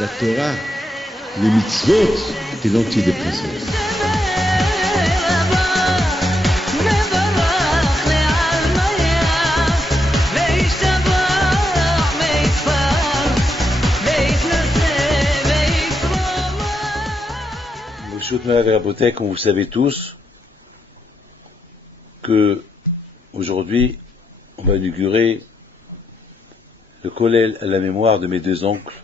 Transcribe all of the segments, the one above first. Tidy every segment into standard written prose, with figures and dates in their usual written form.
La Torah, les mitzvot, c'est l'antidépresseur. Comme vous savez tous, que aujourd'hui, on va inaugurer le kollel à la mémoire de mes deux oncles,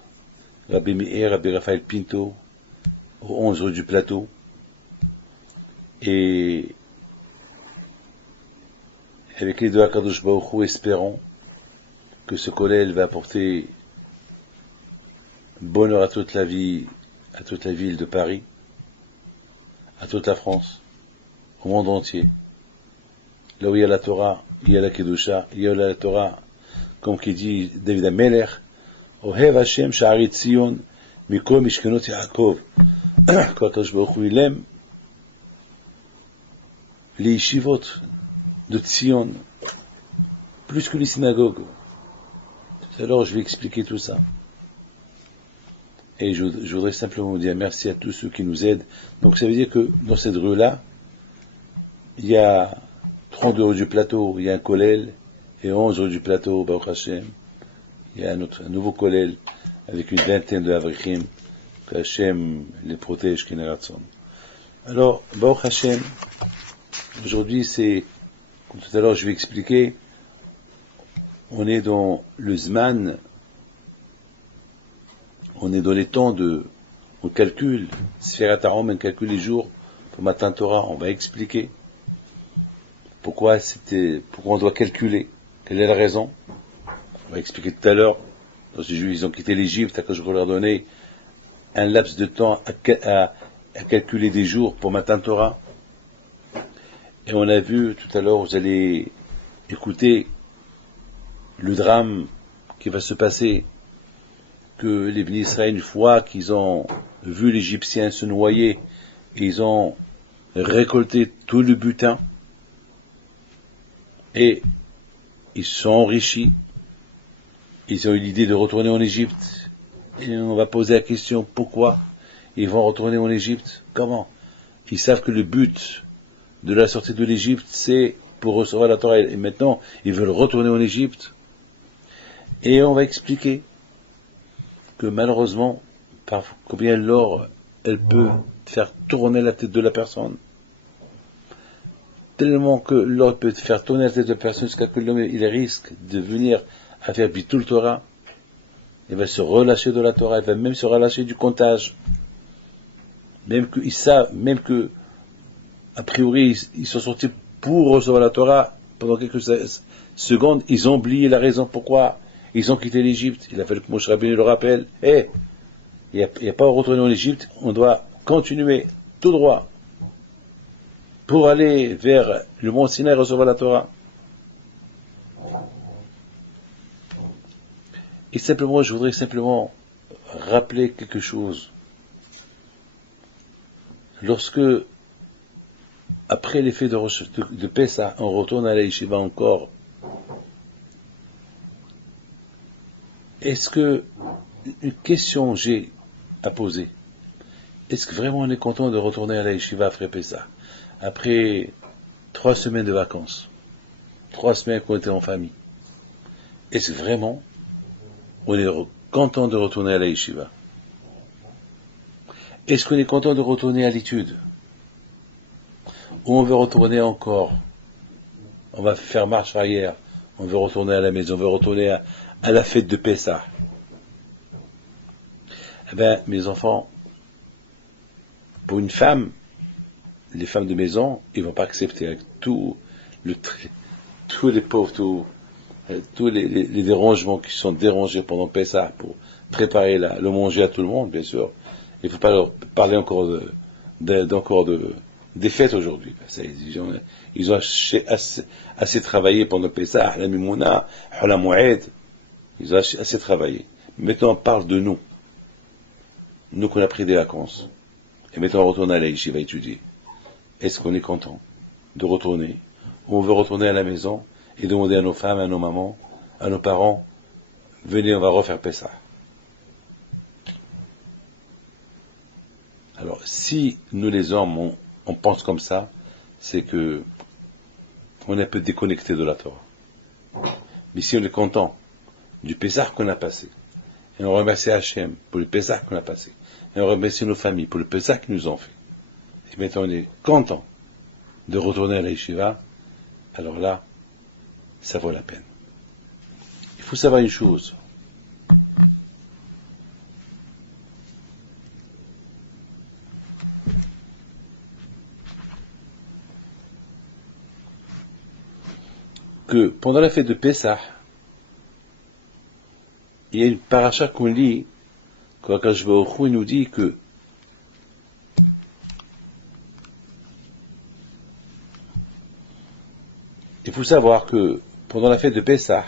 Rabbi Meir, Rabbi Raphaël Pinto, au 11 rue du Plateau. Et avec les deux Akadosh Baruch Hu, espérons que ce kollel va apporter bonheur à toute la vie, à toute la ville de Paris, à toute la France, au monde entier. Là où il y a la Torah, il y a la Kedusha, il y a la Torah, comme qui dit David HaMelech, Ohev Hashem Sha'ari Tzion, Mikol Mishkenot Yaakov. Quand Akadosh Baruch Hu il aime les yeshivot de Tzion, plus que les synagogues. Tout à l'heure, je vais expliquer tout ça. Et je voudrais simplement vous dire merci à tous ceux qui nous aident. Donc ça veut dire que dans cette rue-là, il y a 32 rue du Plateau, il y a un kollel, et 11 rue du Plateau, Baruch Hashem, il y a un nouveau kollel, avec une vingtaine de avrichim, que Hashem les protège, Keneratson. Alors, Baruch Hashem, aujourd'hui c'est, comme tout à l'heure je vais expliquer, on est dans le Zman, on est dans les temps on calcule, Sfirat Harom, on calcule les jours pour Matan Torah, on va expliquer pourquoi on doit calculer, quelle est la raison. On va expliquer tout à l'heure, lorsque les Juifs ils ont quitté l'Égypte, à que je leur donner un laps de temps à calculer des jours pour Matan Torah. Et on a vu tout à l'heure, vous allez écouter le drame qui va se passer, que les Bnei Israël, une fois qu'ils ont vu l'Égyptien se noyer, ils ont récolté tout le butin, et ils se sont enrichis, ils ont eu l'idée de retourner en Égypte, et on va poser la question, pourquoi ils vont retourner en Égypte? Comment? Ils savent que le but de la sortie de l'Égypte, c'est pour recevoir la Torah, et maintenant, ils veulent retourner en Égypte, et on va expliquer que malheureusement, combien l'or, elle peut faire tourner la tête de la personne. Tellement que l'or peut faire tourner la tête de la personne jusqu'à que l'homme, il risque de venir à faire Bitul Torah. Il va se relâcher de la Torah, il va même se relâcher du comptage. Même qu'ils savent, même que, a priori, ils sont sortis pour recevoir la Torah, pendant quelques secondes, ils ont oublié la raison pourquoi ils ont quitté l'Égypte. Il a fallu que Moshe Rabbeinu le rappelle. Il n'y a pas à retourner en Égypte, on doit continuer tout droit pour aller vers le mont Sinaï et recevoir la Torah. Et simplement, je voudrais simplement rappeler quelque chose. Lorsque, après l'effet de Pessah, on retourne à la Yeshiva encore, est-ce que, une question j'ai à poser, est-ce que vraiment on est content de retourner à la Yeshiva après Pessah, après 3 semaines de vacances, 3 semaines qu'on était en famille? Est-ce que vraiment on est content de retourner à la Yeshiva? Est-ce qu'on est content de retourner à l'étude? Ou on veut retourner encore? On va faire marche arrière, on veut retourner à la maison, on veut retourner à la fête de Pessah. Eh bien, mes enfants, pour une femme, les femmes de maison, ils ne vont pas accepter avec tous les pauvres, tous les dérangements qui sont dérangés pendant Pessah pour préparer le manger à tout le monde, bien sûr. Il ne faut pas leur parler encore des fêtes aujourd'hui. Ils ont assez travaillé pendant Pessah, la Mimouna, la Moued. Ils ont assez travaillé. Maintenant, on parle de nous. Nous qu'on a pris des vacances. Et maintenant, on retourne à la yeshiva étudier. Est-ce qu'on est content de retourner? Ou on veut retourner à la maison et demander à nos femmes, à nos mamans, à nos parents, venez, on va refaire Pessah. Alors, si nous les hommes, on pense comme ça, c'est que on est un peu déconnecté de la Torah. Mais si on est content du Pessah qu'on a passé, et on remercie Hachem pour le Pessah qu'on a passé, et on remercie nos familles pour le Pessah qu'ils nous ont fait, et maintenant on est content de retourner à la yeshiva, alors là, ça vaut la peine. Il faut savoir une chose. Que pendant la fête de Pessah, il y a une paracha qu'on lit, quand Akash Baruch Hu nous dit que il faut savoir que pendant la fête de Pessah,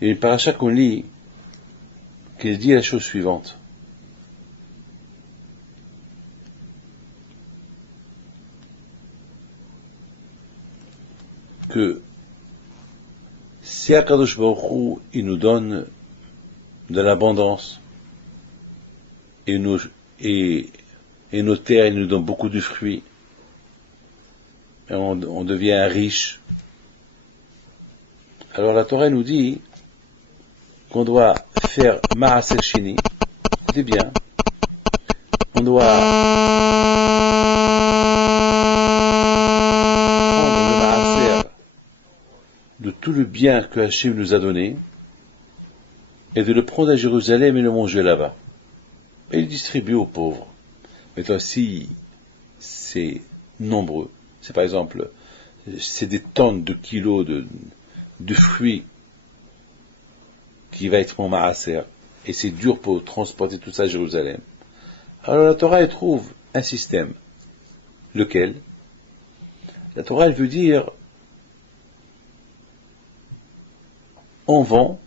il y a une paracha qu'on lit qui dit la chose suivante. Que si Akadosh Baruch Hu, il nous donne de l'abondance et nos terres, il nous donne beaucoup de fruits, et on devient riche. Alors la Torah nous dit qu'on doit faire Maaser Sheni, écoutez bien, on doit prendre le Maaser de tout le bien que Hachem nous a donné et de le prendre à Jérusalem et le manger là-bas et le distribuer aux pauvres. Maintenant, si c'est nombreux, c'est par exemple, c'est des tonnes de kilos de fruits qui va être mon maaser, et c'est dur pour transporter tout ça à Jérusalem. Alors la Torah, elle trouve un système. Lequel? La Torah, elle veut dire, on vend,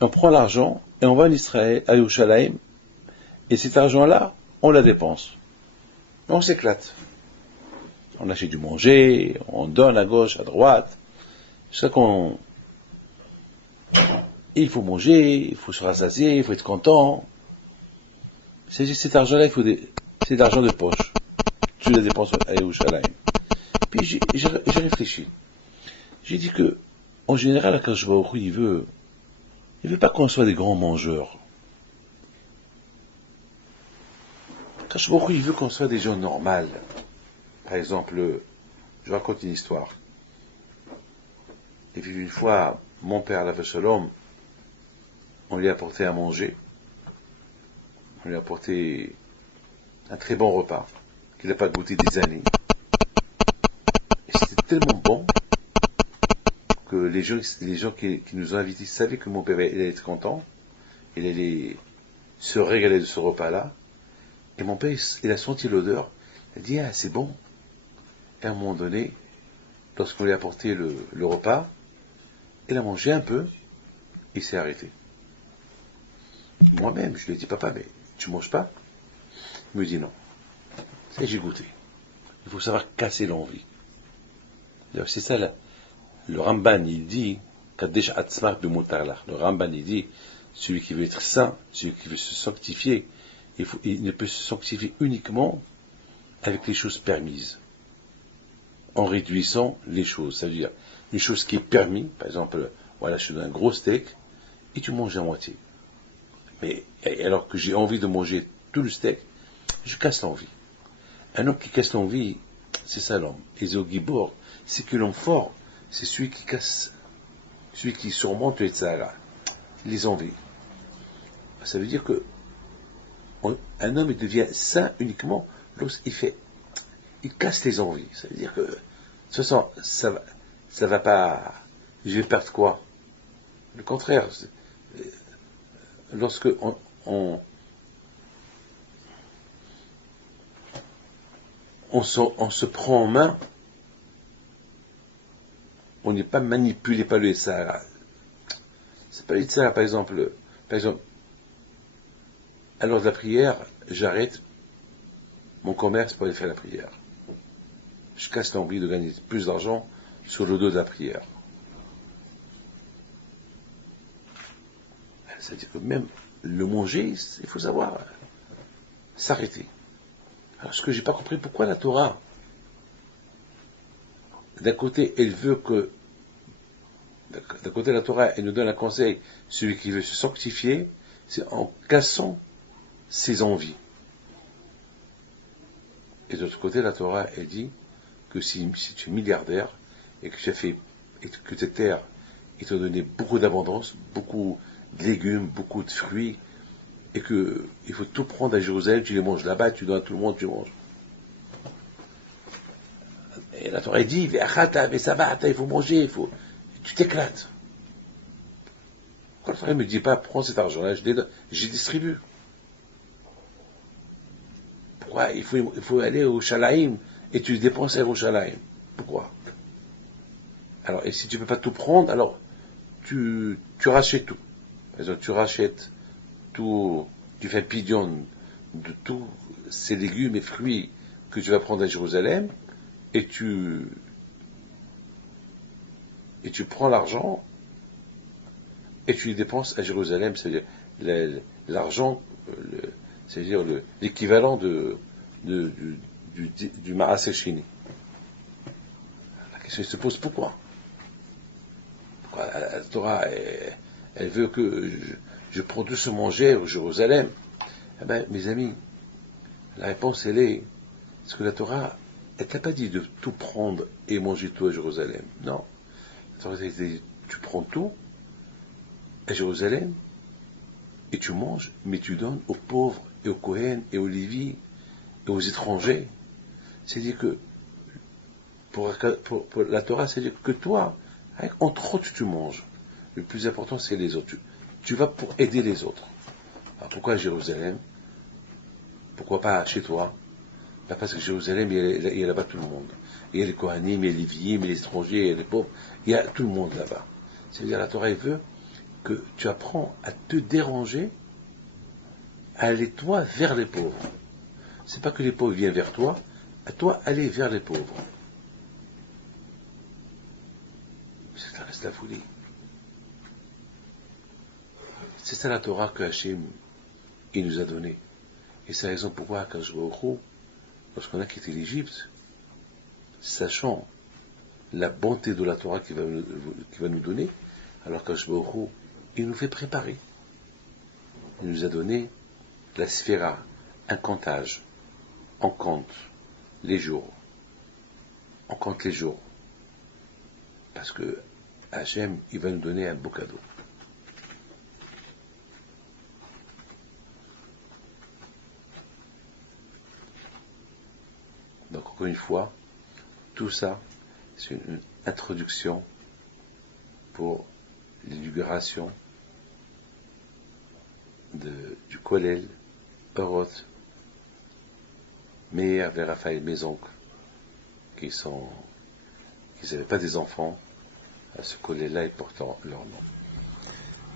on prend l'argent, et on va en Israël, à Yerushalayim, et cet argent-là, on la dépense. On s'éclate. On achète du manger, on donne à gauche, à droite, jusqu'à qu'on... Il faut manger, il faut se rassasier, il faut être content. Cet argent-là, c'est de l'argent de poche. Tu la dépenses à Yerushalayim. Puis j'ai réfléchi. J'ai dit que, en général, Akadosh Baruch Hu, il veut pas qu'on soit des grands mangeurs. Akadosh Baruch Hu, il veut qu'on soit des gens normaux. Par exemple, je raconte une histoire. Et puis une fois, mon père, la Shalom, on lui a apporté à manger. On lui a apporté un très bon repas qu'il n'a pas goûté des années. Et c'était tellement bon que les gens qui nous ont invités savaient que mon père allait être content. Il allait se régaler de ce repas-là. Et mon père, il a senti l'odeur. Il a dit, ah, c'est bon. Et à un moment donné, lorsqu'on lui a apporté le repas, il a mangé un peu, et il s'est arrêté. Moi-même, je lui ai dit, papa, mais tu manges pas? Il me dit non. Ça, j'ai goûté. Il faut savoir casser l'envie. D'ailleurs, c'est ça, là. Le Ramban, il dit, le Ramban, il dit, celui qui veut être saint, celui qui veut se sanctifier, il ne peut se sanctifier uniquement avec les choses permises. En réduisant les choses. Ça veut dire, une chose qui est permise, par exemple, voilà, je te donne un gros steak, et tu manges à moitié. Mais, alors que j'ai envie de manger tout le steak, je casse l'envie. Un homme qui casse l'envie, c'est ça l'homme. Et Zogibor, c'est que l'homme fort, c'est celui qui casse, celui qui surmonte le Tzara, les envies. Ça veut dire que un homme, il devient saint uniquement lorsqu'il il casse les envies. Ça veut dire que, de toute façon, ça va pas, je vais perdre quoi? Le contraire, lorsque on se prend en main, on n'est pas manipulé par le Yitzhara. C'est pas le Yitzhara, par exemple, à l'heure de la prière, j'arrête mon commerce pour aller faire la prière. Je casse l'envie de gagner plus d'argent sur le dos de la prière. C'est-à-dire que même le manger, il faut savoir s'arrêter. Alors, ce que j'ai pas compris, pourquoi la Torah, d'un côté, elle veut que, d'un côté, la Torah, elle nous donne un conseil, celui qui veut se sanctifier, c'est en cassant ses envies. Et de l'autre côté, la Torah, elle dit que si tu es milliardaire, et que tu as fait, et que tes terres, ils t'ont donné beaucoup d'abondance, beaucoup de légumes, beaucoup de fruits, et que il faut tout prendre à Jérusalem, tu les manges là-bas, tu donnes à tout le monde, tu manges. Et la Torah dit, mais ça va, il faut manger, tu t'éclates. Pourquoi la Torah ne me dit pas, prends cet argent-là, je distribue. Pourquoi il faut aller au Shalaim et tu dépenses à Yerushalayim? Pourquoi? Alors, et si tu ne peux pas tout prendre, alors tu rachètes tout. Par exemple, tu rachètes tout, tu fais un pidion de tous ces légumes et fruits que tu vas prendre à Jérusalem, et tu prends l'argent et tu les dépenses à Jérusalem, c'est-à-dire l'argent, c'est-à-dire l'équivalent du Maaseh Sheni. La question se pose pourquoi la Torah, elle veut que je prends tout ce manger à Jérusalem. Eh bien, mes amis, la réponse, elle est, parce que la Torah, elle t'a pas dit de tout prendre et manger tout à Jérusalem. Non. La Torah, elle dit, tu prends tout à Jérusalem et tu manges, mais tu donnes aux pauvres et aux Kohen et aux Lévi et aux étrangers. C'est-à-dire que pour la Torah, c'est-à-dire que toi, entre autres, tu manges. Le plus important, c'est les autres. Tu vas pour aider les autres. Alors pourquoi à Jérusalem? Pourquoi pas chez toi? Pas parce que Jérusalem, il y a là-bas tout le monde. Il y a les Kohanim, il y a les Lévi'im, il y a les étrangers, il y a les pauvres. Il y a tout le monde là-bas. C'est-à-dire la Torah, elle veut que tu apprends à te déranger, à aller toi vers les pauvres. C'est pas que les pauvres viennent vers toi, à toi aller vers les pauvres. Ça reste la folie. C'est ça la Torah que Hachem il nous a donnée. Et c'est la raison pourquoi quand je vais au Chou, lorsqu'on a quitté l'Égypte, sachant la bonté de la Torah qu'il va nous donner, alors quand je vais au Chou, il nous fait préparer. Il nous a donné la sphéra, un comptage. On compte les jours. On compte les jours. Parce que Hachem, il va nous donner un beau cadeau. Donc, encore une fois, tout ça, c'est une introduction pour l'éluberation du Kollel, Oroth, Meir, Raphaël, mes oncles, qui n'avaient pas des enfants, à ce Kollel-là, ils portant leur nom.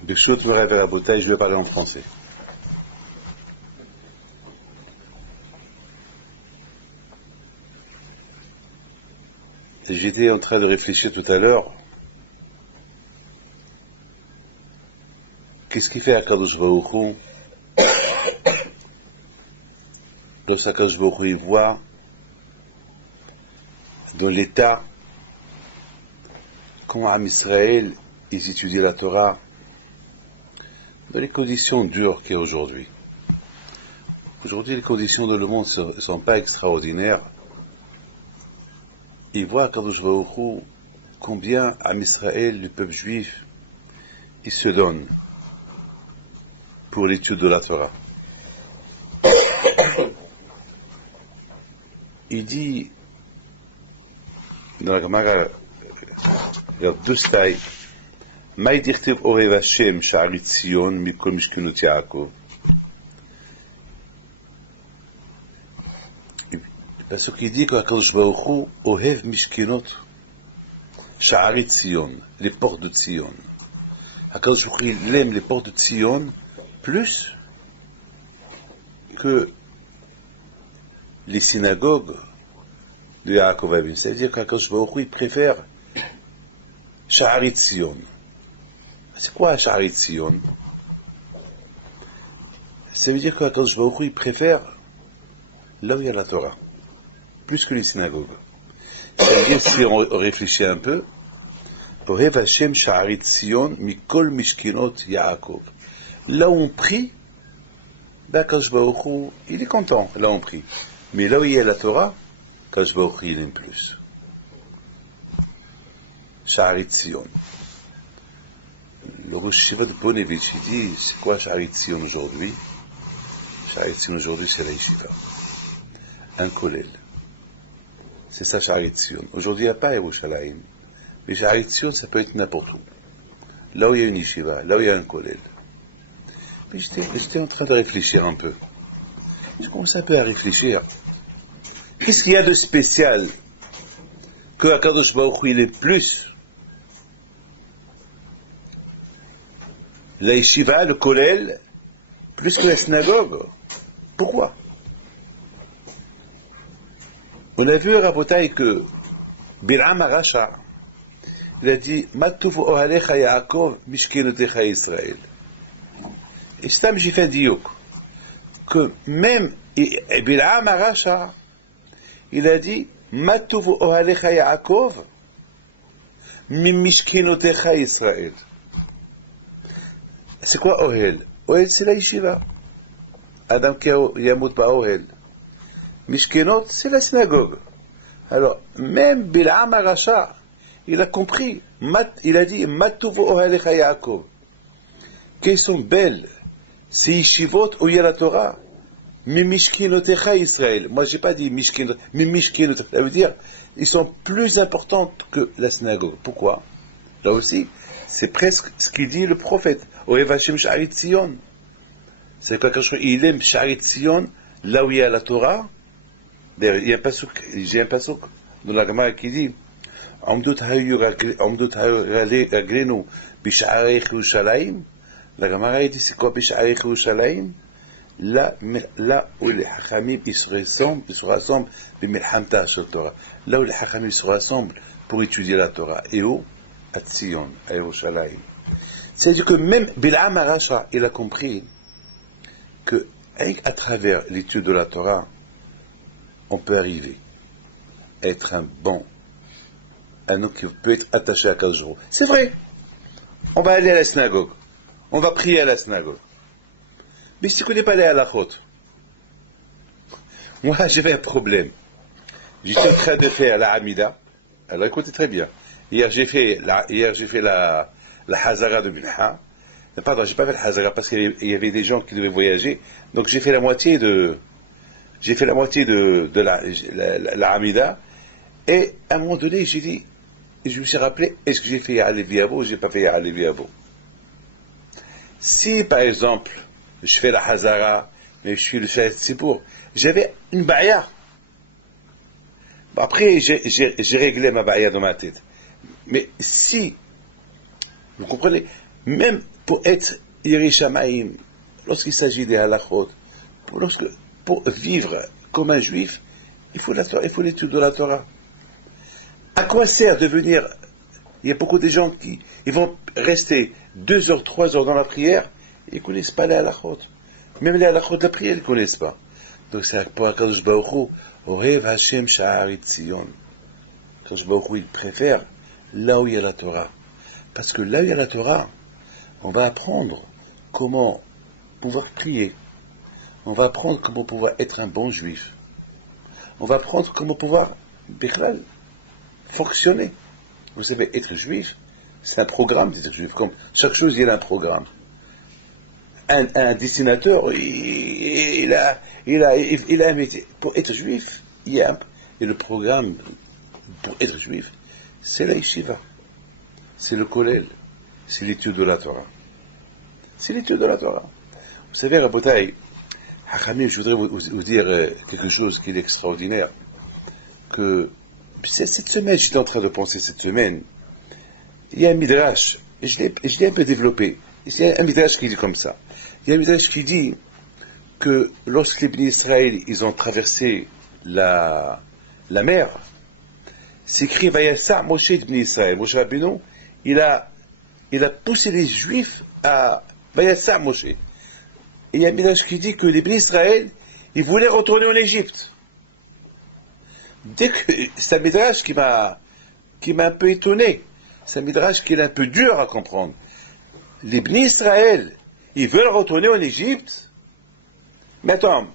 Birshut Moray Verabotay, je vais parler en français. J'étais en train de réfléchir tout à l'heure. Qu'est-ce qui fait Akadosh Baruch Hu lorsqu'Akadosh Baruch Hu voit dans l'état comment Am Israël ils étudient la Torah dans les conditions dures qu'il y a aujourd'hui. Aujourd'hui, les conditions de le monde ne sont pas extraordinaires. Il voit Akadosh Baruch Hu combien Am Israël, le peuple juif, il se donne pour l'étude de la Torah. Il dit dans la Gemara, il y a deux stailles. Maï dirtiv Orev Hashem sha'arit Tzion mikol mishkenot Yaakov. Parce qu'il dit qu'Akadosh Baruch Hu ohev mishkenot sha'arit Tzion, les portes de Tzion. Akadosh Baruch Hu, il aime les portes de Tzion plus que les synagogues de Yaakov Avinu. C'est-à-dire qu'Akadosh Baruch Hu, il préfère sha'arit Tzion. C'est quoi sha'arit Tzion? Ça veut dire qu'Akadosh Baruch Hu, il préfère là où il y a la Torah, plus que les synagogues. C'est-à-dire, si on réfléchit un peu, Ohev Hashem Sha'arit Tzion Mikol Mishkinot Yaakov. Là où on prie, Akadosh Baruch Hu, il est content, là où on prie. Mais là où il y a la Torah, Akadosh Baruch Hu, il aime plus. Sha'arit Tzion. Le Rosh Yeshiva de Bonevitch, il dit, c'est quoi Sha'arit Tzion aujourd'hui? Sha'arit Tzion aujourd'hui, c'est la Yeshiva. Un kollel. C'est ça, Sha'arit Tzion. Aujourd'hui, il n'y a pas Yerushalayim. Mais Sha'arit Tzion, ça peut être n'importe où. Là où il y a une yeshiva, là où il y a un kollel. Puis j'étais en train de réfléchir un peu. J'ai commencé un peu à réfléchir. Qu'est-ce qu'il y a de spécial que Akadosh Baruch Hu, il est plus la yeshiva, le kollel, plus que la synagogue? Pourquoi? On a vu, Rabotai, que Bilam Arasha, il a dit Matuv ohalecha Yaakov mishkenotecha Israël. Et Stam, j'ai fait un diouk que même Bilam Arasha, il a dit Matuv ohalecha Yaakov mishkenotecha Israël. C'est quoi Ohel? Ohel, c'est la yeshiva. Adam qui yamut ba Ohel. Mishkenot, c'est la synagogue. Alors, même Bilam Arasha, il a compris. Il a dit Matuv ohalecha Yaakov. Qu'elles sont belles ces yeshivot où il y a la Torah. Mimishkenotecha Israël. Moi, j'ai pas dit Mishkenot. Mimishkenot. Ça veut dire, ils sont plus importantes que la synagogue. Pourquoi? Là aussi, c'est presque ce qu'il dit le prophète. Ohev Hashem Sha'arit Tzion. C'est quoi quelque chose? Il aime Sha'arit Tzion, là où il y a la Torah. D'ailleurs, il y a un pasuk, j'ai un pasuk dans la Gemara qui dit Amdut hayu raglenu b'sha'arei Yerushalayim. La Gemara dit c'est quoi b'sha'arei Yerushalayim? Là où les Hachamim ils se rassemblent b'milhamta shel Torah. Là où les Hachamim se rassemblent pour étudier la Torah. Et où? À Tzion, à Yerushalayim. C'est-à-dire que même Bilam Arasha, il a compris que à travers l'étude de la Torah, on peut arriver à être un homme qui peut être attaché à 15 jours. C'est vrai. On va aller à la synagogue. On va prier à la synagogue. Mais si tu ne connais pas les halachot, moi j'avais un problème. J'étais en train de faire la Hamida. Alors écoutez très bien. Hier j'ai fait la Hazara de Minha. Pardon, j'ai pas fait la Hazara parce qu'il y avait des gens qui devaient voyager. Donc j'ai fait la moitié de la Hamida, et à un moment donné, je me suis rappelé, est-ce que j'ai fait Ya'alevi Avo ou j'ai pas fait Ya'alevi Avo? Si, par exemple, je fais la Hazara, mais je suis le Shayat Tzipour, j'avais une ba'ya. Après, j'ai réglé ma ba'ya dans ma tête. Mais si, vous comprenez, même pour être Yirei Shamayim, lorsqu'il s'agit des halachot, pour vivre comme un juif, il faut l'étude de la Torah. À quoi sert de venir? Il y a beaucoup de gens qui vont rester 2 heures, 3 heures dans la prière, ils ne connaissent pas les halachot. Même les halachot de la prière, ils ne connaissent pas. Donc c'est pour Akadosh Baruch Hu, Ohev Hashem Sha'arit Tzion. Akadosh Baruch Hu, il préfère là où il y a la Torah. Parce que là où il y a la Torah, on va apprendre comment pouvoir prier. On va apprendre comment pouvoir être un bon juif. On va apprendre comment pouvoir, Bichlal, fonctionner. Vous savez, être juif, c'est un programme d'être juif. Comme chaque chose, il y a un programme. Un dessinateur, il a un métier. Pour être juif, il y a le programme pour être juif, c'est la yeshiva. C'est le kollel. C'est l'étude de la Torah. C'est l'étude de la Torah. Vous savez, Rabotai, Hachamim, je voudrais vous dire quelque chose qui est extraordinaire. que cette semaine, j'étais en train de penser cette semaine, il y a un midrash, et je l'ai un peu développé. Il y a un midrash qui dit comme ça. Il y a un midrash qui dit que lorsque les bénis Israël, ils ont traversé la mer, c'est écrit Vayassa Moshe de bénis Israël. Moshe Rabbeinu, il a poussé les Juifs à Vayassa Moshe. Et il y a un midrash qui dit que les bénis Israël, ils voulaient retourner en Égypte. C'est un midrash qui m'a un peu étonné. C'est un midrash qui est un peu dur à comprendre. Les bénis Israël, ils veulent retourner en Égypte. Mais attends,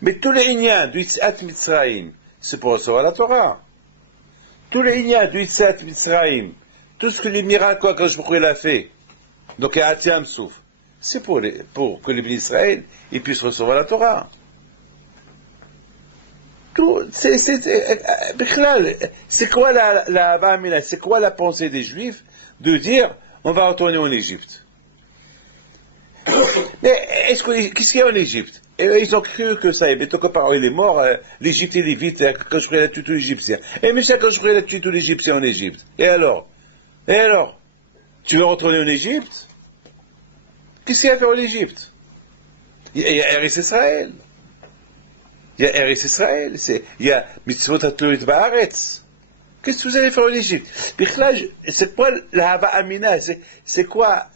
mais tous les Inyans du Yitzhak Mitzrayim, c'est pour recevoir la Torah. Tous les Inyans du Yitzhak Mitzrayim, tout ce que les miracles que je a fait, donc à Atiam Souf, c'est pour que les bénis Israël, ils puissent recevoir la Torah. C'est quoi c'est quoi la pensée des Juifs de dire on va retourner en Égypte? Mais qu'est-ce qu'il y a en Égypte? Et ils ont cru que ça y est, mais tant que par il est mort, l'Égypte il est vite, quand je ferai la tue tous les Égyptiens. Et mais ça, quand je ferai la tue tous les Égyptiens en Égypte. Et alors? Tu veux retourner en Égypte? Qu'est-ce qu'il y a à faire en Égypte? Il y a Eretz Israël. Il y a Eretz Israël, il y a Mitzvot HaTluot Ba'aretz. Qu'est-ce que vous allez faire en Égypte? C'est quoi la Hava Amina? C'était quoi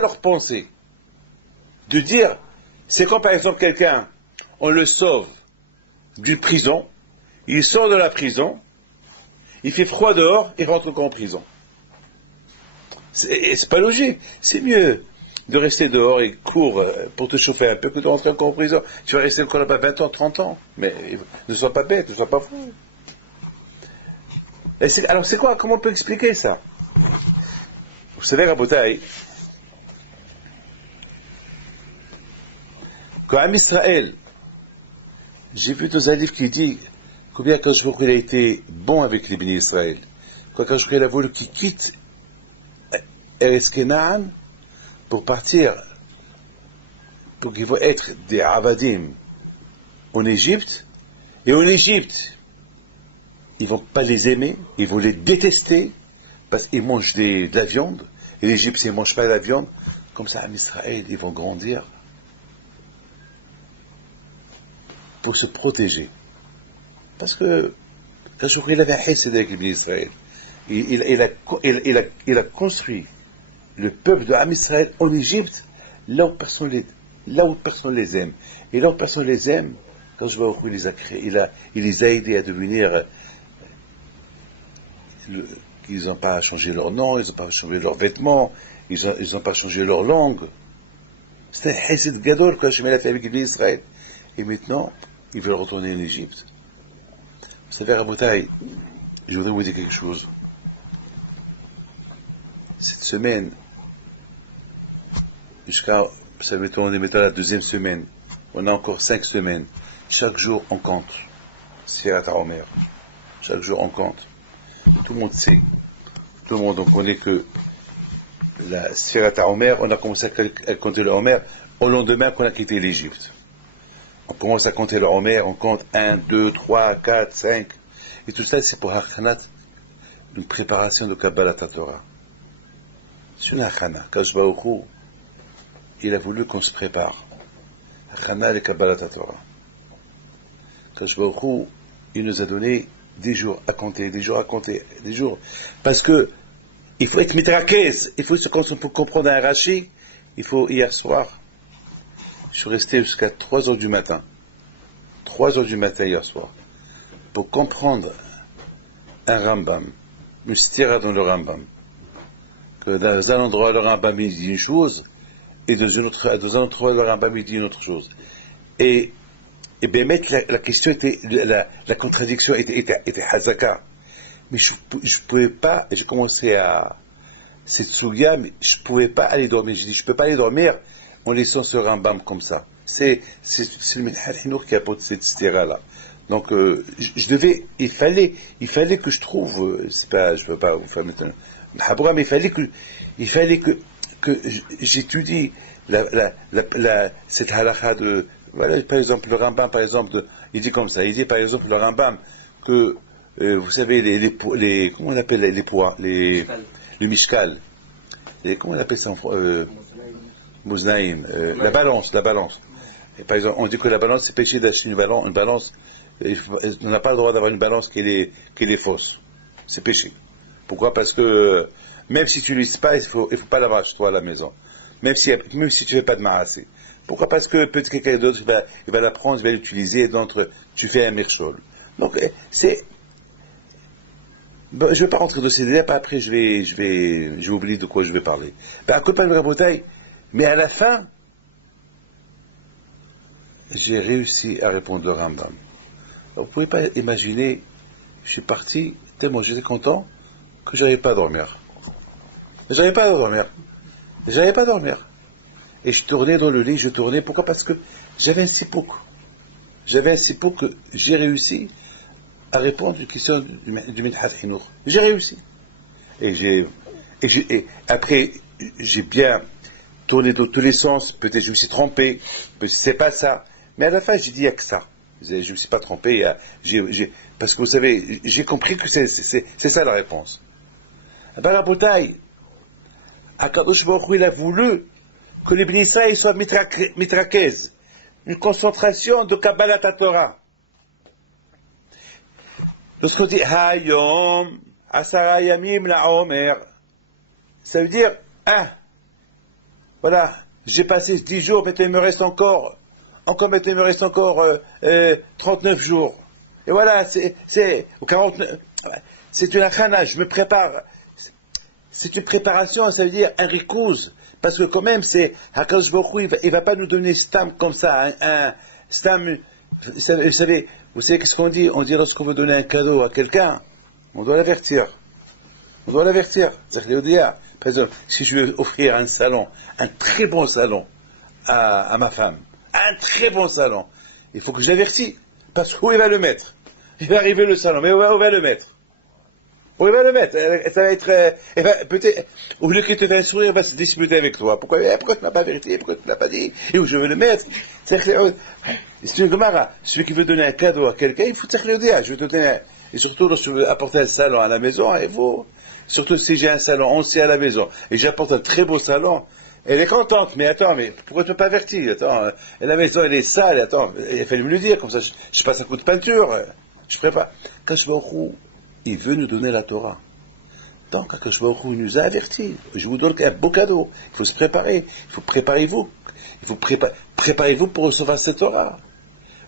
leur pensée? De dire, c'est quand par exemple quelqu'un, on le sauve d'une prison, il sort de la prison, il fait froid dehors, il rentre encore en prison. C'est pas logique. C'est mieux de rester dehors et court pour te chauffer un peu que de rentrer encore en prison. Tu vas rester encore là-bas 20 ans, 30 ans. Mais ne sois pas bête, ne sois pas fou. Alors c'est quoi? Comment on peut expliquer ça? Vous savez, Rabotai, quand Am Israël, j'ai vu dans un livre qui dit combien Akadosh Baruch Hu a été bon avec les bénis Israël. Quand Akadosh Baruch Hu a voulu qu'ils quittent Eretz Kenaan pour partir, pour qu'ils vont être des Avadim en Égypte, et en Égypte, ils vont pas les aimer, ils vont les détester, parce qu'ils mangent de la viande, et les Égyptiens ne mangent pas de la viande. Comme ça, en Israël, ils vont grandir pour se protéger. Parce que quand il avait un chesed avec les Israël, il a construit le peuple de Am Israël en Égypte, là où personne les aime. Et là où personne les aime, quand je vois où il les a créés, il les a aidés à devenir. Ils n'ont pas changé leur nom, ils n'ont pas changé leurs vêtements, ils n'ont pas changé leur langue. C'est un chesed gadol que Hashem a fait avec les Israël. Et maintenant, ils veulent retourner en Égypte. Vous savez, Rabotai, je voudrais vous dire quelque chose. Cette semaine, on est maintenant la deuxième semaine, on a encore 5 semaines. Chaque jour, on compte. Sfirat HaOmer. Chaque jour, on compte. Tout le monde sait. Tout le monde, on connaît que la Sfirat HaOmer, on a commencé à compter le Homer au lendemain qu'on a quitté l'Égypte. On commence à compter le Homer, on compte 1, 2, 3, 4, 5. Et tout ça, c'est pour Hachanat, une préparation de Kabbalat Torah. C'est une Hachana. Kadosh Baruch Hu, il a voulu qu'on se prépare. Hachana et Kabbalat Torah. Kadosh Baruch Hu, il nous a donné des jours à compter, des jours. Parce que, il faut être mitrakez, il faut se concentrer pour comprendre un Rashi. Il faut, hier soir, je suis resté jusqu'à 3 heures du matin. 3 heures du matin hier soir. Pour comprendre un Rambam. Une stira dans le Rambam. Que dans un endroit, le Rambam il dit une chose, et dans un autre endroit, le Rambam il dit une autre chose. Et bien mettre la question était, la contradiction était hazaka. Mais je pouvais pas, j'ai commencé à, cette souga, mais je pouvais pas aller dormir. J'ai dit, je peux pas aller dormir en laissant ce Rambam comme ça. C'est le Minhal Hinour qui a posé cette stira-là. Donc, il fallait que je trouve, c'est pas, je peux pas vous faire maintenant, mais il fallait que j'étudie cette halakha de, voilà, par exemple, le Rambam, par exemple, il dit comme ça, il dit, par exemple, le Rambam, que, vous savez, comment on appelle les poids, le mishkal, comment on appelle ça Mouznaïm, la balance. Et par exemple, on dit que la balance, c'est péché d'acheter une balance, on n'a pas le droit d'avoir une balance qui est fausse. C'est péché. Pourquoi? Parce que, même si tu l'utilises pas, il faut pas l'avoir chez toi à la maison. Même si tu fais pas de marassé. Pourquoi? Parce que peut-être quelqu'un d'autre, il va la prendre, il va l'utiliser, et donc, tu fais un mirchol. Donc, bon, je vais pas rentrer dans ces délais, après je vais oublier de quoi je vais parler. À copain de Rabotaï, mais à la fin, j'ai réussi à répondre au Rambam. Vous pouvez pas imaginer, je suis parti, tellement j'étais content, que j'arrivais pas à dormir. J'arrivais pas à dormir. Et je tournais dans le lit, pourquoi? Parce que j'avais un sipouk. Que j'ai réussi à répondre aux questions du Minhat Hinour. J'ai réussi. Et après, j'ai bien tourné dans tous les sens, peut-être je me suis trompé, c'est pas ça. Mais à la fin, j'ai dit, il n'y a que ça. Je ne me suis pas trompé, parce que vous savez, j'ai compris que c'est ça la réponse. Ben, la bataille, Akadosh Baruch Hu, il a voulu que les Bnei Israël soient mitrakez, une concentration de Kabbalat Torah. Lorsqu'on dit Hayom, Asara Yamim la Omer, ça veut dire, voilà, j'ai passé 10 jours, maintenant il me reste encore 39 jours. Et voilà, c'est 49, c'est une achana, je me prépare. C'est une préparation, ça veut dire un rikouz. Parce que quand même, c'est Hakadosh Baruch Hu, il va pas nous donner stam comme ça, un stam. Vous savez qu'est-ce qu'on dit? On dit lorsqu'on veut donner un cadeau à quelqu'un, on doit l'avertir. C'est-à-dire, par exemple, si je veux offrir un salon, un très bon salon à ma femme, un très bon salon, il faut que je l'avertis. Parce qu'où il va le mettre? Il va arriver le salon, mais où va le mettre? Où il va le mettre? Ça va être, peut-être, au lieu qu'il te fait un sourire, il va se disputer avec toi. Pourquoi tu m'as pas averti? Pourquoi tu ne l'as pas dit? Et où je veux le mettre? C'est une gemara. Celui qui veut donner un cadeau à quelqu'un, il faut le dire. Je vais te donner, et surtout lorsque je veux apporter un salon à la maison, il faut, surtout si j'ai un salon ancien à la maison, et j'apporte un très beau salon, elle est contente, mais attends, mais pourquoi tu m'as pas averti? Attends, la maison elle est sale, attends, il fallait me le dire, comme ça je passe un coup de peinture, je prépare. Kadosh Baruch Hu, il veut nous donner la Torah. Donc, Kadosh Baruch Hu nous a avertis. Je vous donne un beau cadeau. Il faut se préparer. Il faut préparez-vous. Préparez-vous pour recevoir cette Torah.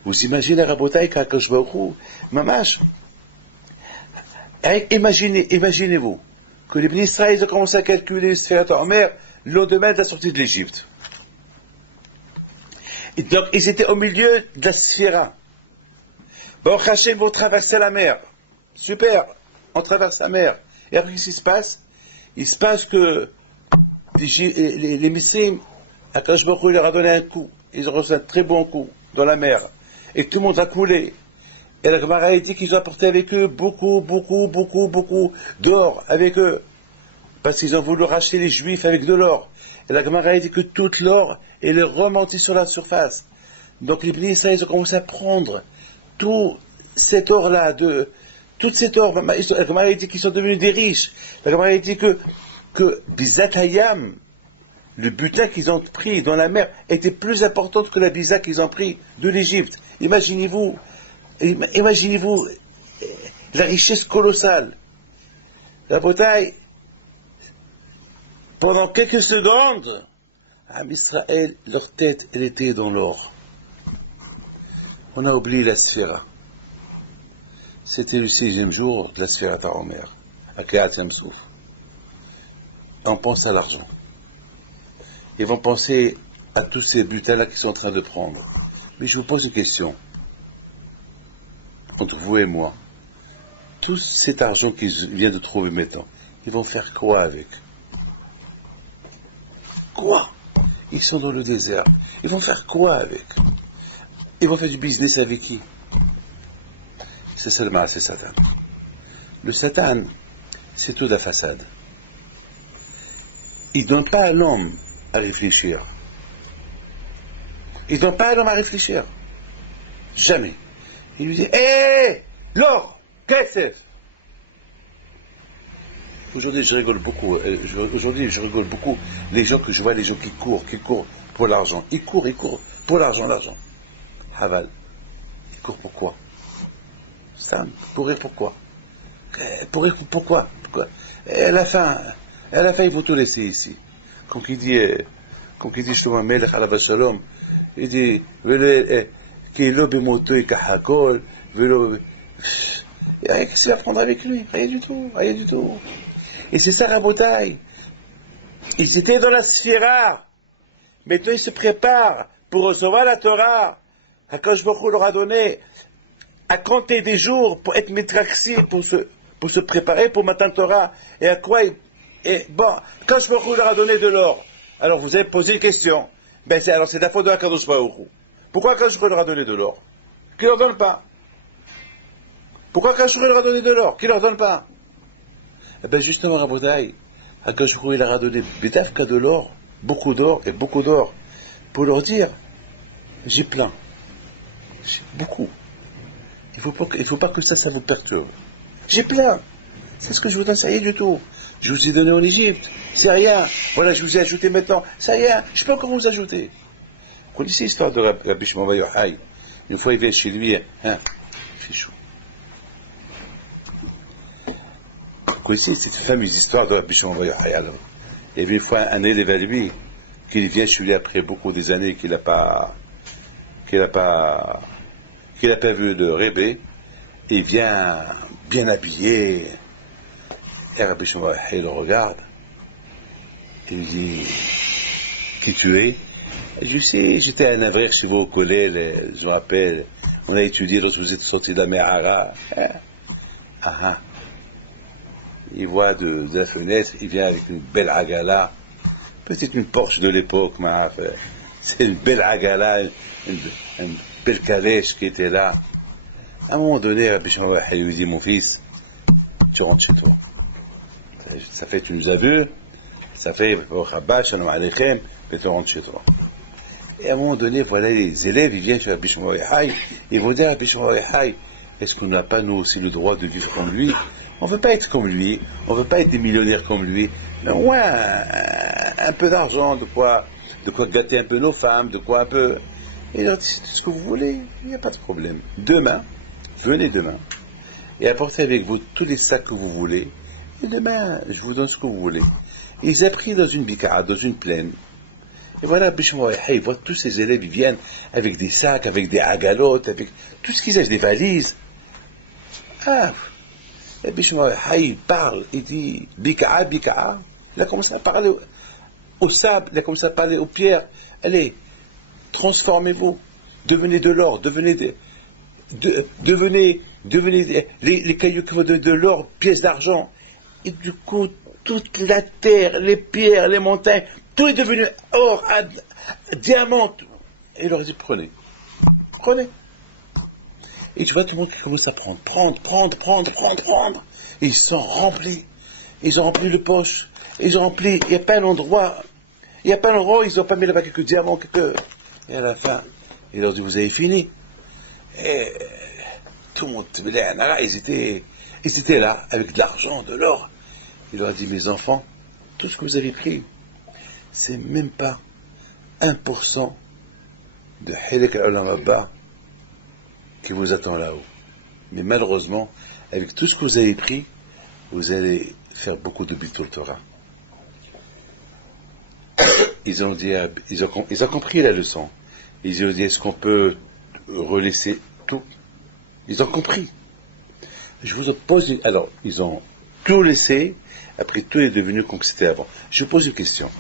Vous imaginez, Rabotai, Kadosh Baruch Hu, mamash. Imaginez-vous que les Bnei Israël ont commencé à calculer le Sfirat HaOmer le lendemain de la sortie de l'Égypte. Et donc, ils étaient au milieu de la Sphira. Baruch Hashem vont traverser la mer. Super, on traverse la mer. Et après, qu'est-ce qui se passe? Il se passe que les Missim, Akadosh Baruch Hu leur a donné un coup. Ils ont reçu un très bon coup dans la mer. Et tout le monde a coulé. Et la Gemara a dit qu'ils ont apporté avec eux beaucoup d'or avec eux. Parce qu'ils ont voulu racheter les Juifs avec de l'or. Et la Gemara a dit que toute l'or, elle est remontée sur la surface. Donc les Bnei Israël, ils ont commencé à prendre tout cet or-là, tout cet or. La Gemara a dit qu'ils sont devenus des riches. La Gemara a dit que Bizatayam, le butin qu'ils ont pris dans la mer, était plus important que la biza qu'ils ont pris de l'Égypte. Imaginez-vous la richesse colossale. La bataille, pendant quelques secondes, à Israël, leur tête, elle était dans l'or. On a oublié la sphère. C'était le 6e jour de la sphère à Omer, à Kriyat Yam-Souf. On pense à l'argent. Ils vont penser à tous ces butins-là qu'ils sont en train de prendre. Mais je vous pose une question. Entre vous et moi, tout cet argent qu'ils viennent de trouver maintenant, ils vont faire quoi avec? Quoi? Ils sont dans le désert. Ils vont faire quoi avec? Ils vont faire du business avec qui? C'est seulement c'est Satan. Le Satan, c'est toute la façade. Il ne donne pas à l'homme à réfléchir. Il ne donne pas à l'homme à réfléchir. Jamais. Il lui dit, hé, l'or, Kesef. Aujourd'hui, je rigole beaucoup. Aujourd'hui, je rigole beaucoup. Les gens que je vois, les gens qui courent pour l'argent. Ils courent pour l'argent. Haval. Ils courent pourquoi? Ça, courir pourquoi? Pourquoi? Et à la fin, ils vont tout laisser ici. Comme qui dit justement, Melech alav shalom, il dit, qui lo bemoto et kahakol, qu'est-ce qu'il va prendre avec lui? Rien du tout. Et c'est ça, Rabotai. Ils étaient dans la sphira. Maintenant, ils se préparent pour recevoir la Torah. Akadosh Baruch Hu leur a donné à compter des jours pour être mitraxi, pour se préparer pour Matan Torah. Et à quoi Akadosh Baruch Hu leur a donné de l'or. Alors, vous avez posé une question. Alors, c'est la faute de Akadosh Baruch Hu. Pourquoi Akadosh Baruch Hu leur a donné de l'or? Qui leur donne pas? Pourquoi Akadosh Baruch Hu leur a donné de l'or? Qui leur donne pas? Justement, Rabotai, Akadosh Baruch Hu leur a donné bédafka de l'or, beaucoup d'or, pour leur dire, j'ai plein. J'ai beaucoup. Il faut pas que ça vous perturbe. J'ai plein. C'est ce que je vous donne, c'est rien du tout. Je vous ai donné en Égypte, c'est rien. Voilà, je vous ai ajouté maintenant, c'est rien. Je peux encore vous ajouter. Vous connaissez l'histoire de Rabbi Shimon Bar Yochai? Une fois, il vient chez lui, il fait chaud. Vous connaissez cette fameuse histoire de Rabbi Shimon Bar Yochai? Alors, il y avait une fois un élève à lui, qui vient chez lui après beaucoup des années qu'il n'a pas vu le Rébé, et il vient bien habillé. Et Rabbi Shimon Bar Yochai le regarde, et lui dit, qui tu es? Et je sais, j'étais un avrir chez vous au collège, je me rappelle, on a étudié lorsque vous êtes sorti de la Me'ara. Il voit de la fenêtre, il vient avec une belle agala, peut-être une Porsche de l'époque, c'est une belle agala, une belle calèche qui était là. À un moment donné, Rabbi Shimon Bar Yochai lui dit, mon fils, tu rentres chez toi. Ça fait, tu nous as vu, ça fait, shalom aleichem, mais tu rentres chez toi. Et à un moment donné, voilà, les élèves, ils viennent chez Rabbi Shimon Bar Yochai, ils vont dire à Rabbi Shimon Bar Yochai, est-ce qu'on n'a pas, nous aussi, le droit de vivre comme lui? On ne veut pas être comme lui, on ne veut pas être des millionnaires comme lui, mais au moins un peu d'argent, de quoi gâter un peu nos femmes, de quoi un peu... Et il leur dit, c'est tout ce que vous voulez, il n'y a pas de problème. Venez demain, et apportez avec vous tous les sacs que vous voulez, et demain, je vous donne ce que vous voulez. Et ils ont pris dans une bikara, dans une plaine. Et voilà, Rabbi Shimon Bar Yochai, il voit tous ces élèves, ils viennent avec des sacs, avec des agalotes, avec tout ce qu'ils ont, des valises. Rabbi Shimon Bar Yochai, il parle, il dit, bikara. Il a commencé à parler au sable, il a commencé à parler aux pierres. Allez, transformez-vous, devenez de l'or, devenez les cailloux qui vont de l'or, pièces d'argent. Et du coup, toute la terre, les pierres, les montagnes, tout est devenu or, diamant. Et il leur dit, prenez. Et tu vois tout le monde qui commence à prendre. Et ils sont remplis. Ils ont rempli le poche. Ils ont rempli, il n'y a pas un endroit où ils n'ont pas mis là-bas quelques diamants, Et à la fin, il leur dit, vous avez fini. Et tout le monde, ils étaient là, avec de l'argent, de l'or. Il leur a dit, mes enfants, tout ce que vous avez pris, c'est même pas 1% de Hilek al-Olam Haba qui vous attend là-haut. Mais malheureusement, avec tout ce que vous avez pris, vous allez faire beaucoup de Bitul Torah. Ils ont compris la leçon. Ils ont dit, est-ce qu'on peut relaisser tout? Ils ont compris. Je vous pose alors, ils ont tout laissé, après tout est devenu comme c'était avant. Je vous pose une question.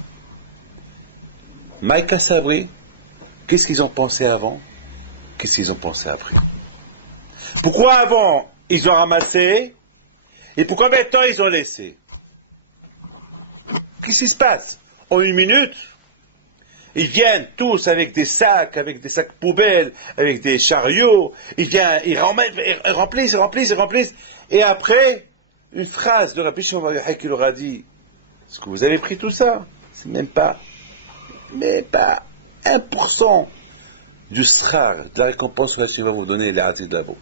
Maïka Sabri, qu'est-ce qu'ils ont pensé avant? Qu'est-ce qu'ils ont pensé après? Pourquoi avant, ils ont ramassé, et pourquoi maintenant, ils ont laissé? Qu'est-ce qui se passe? En une minute, ils viennent tous avec des sacs poubelles, avec des chariots, ils remplissent, et après, une phrase de Rabbi Shimon Bar Yochai qui leur a dit, est-ce que vous avez pris tout ça? C'est même pas 1% du srar, de la récompense que Hashem va vous donner, les Hatid Lavo.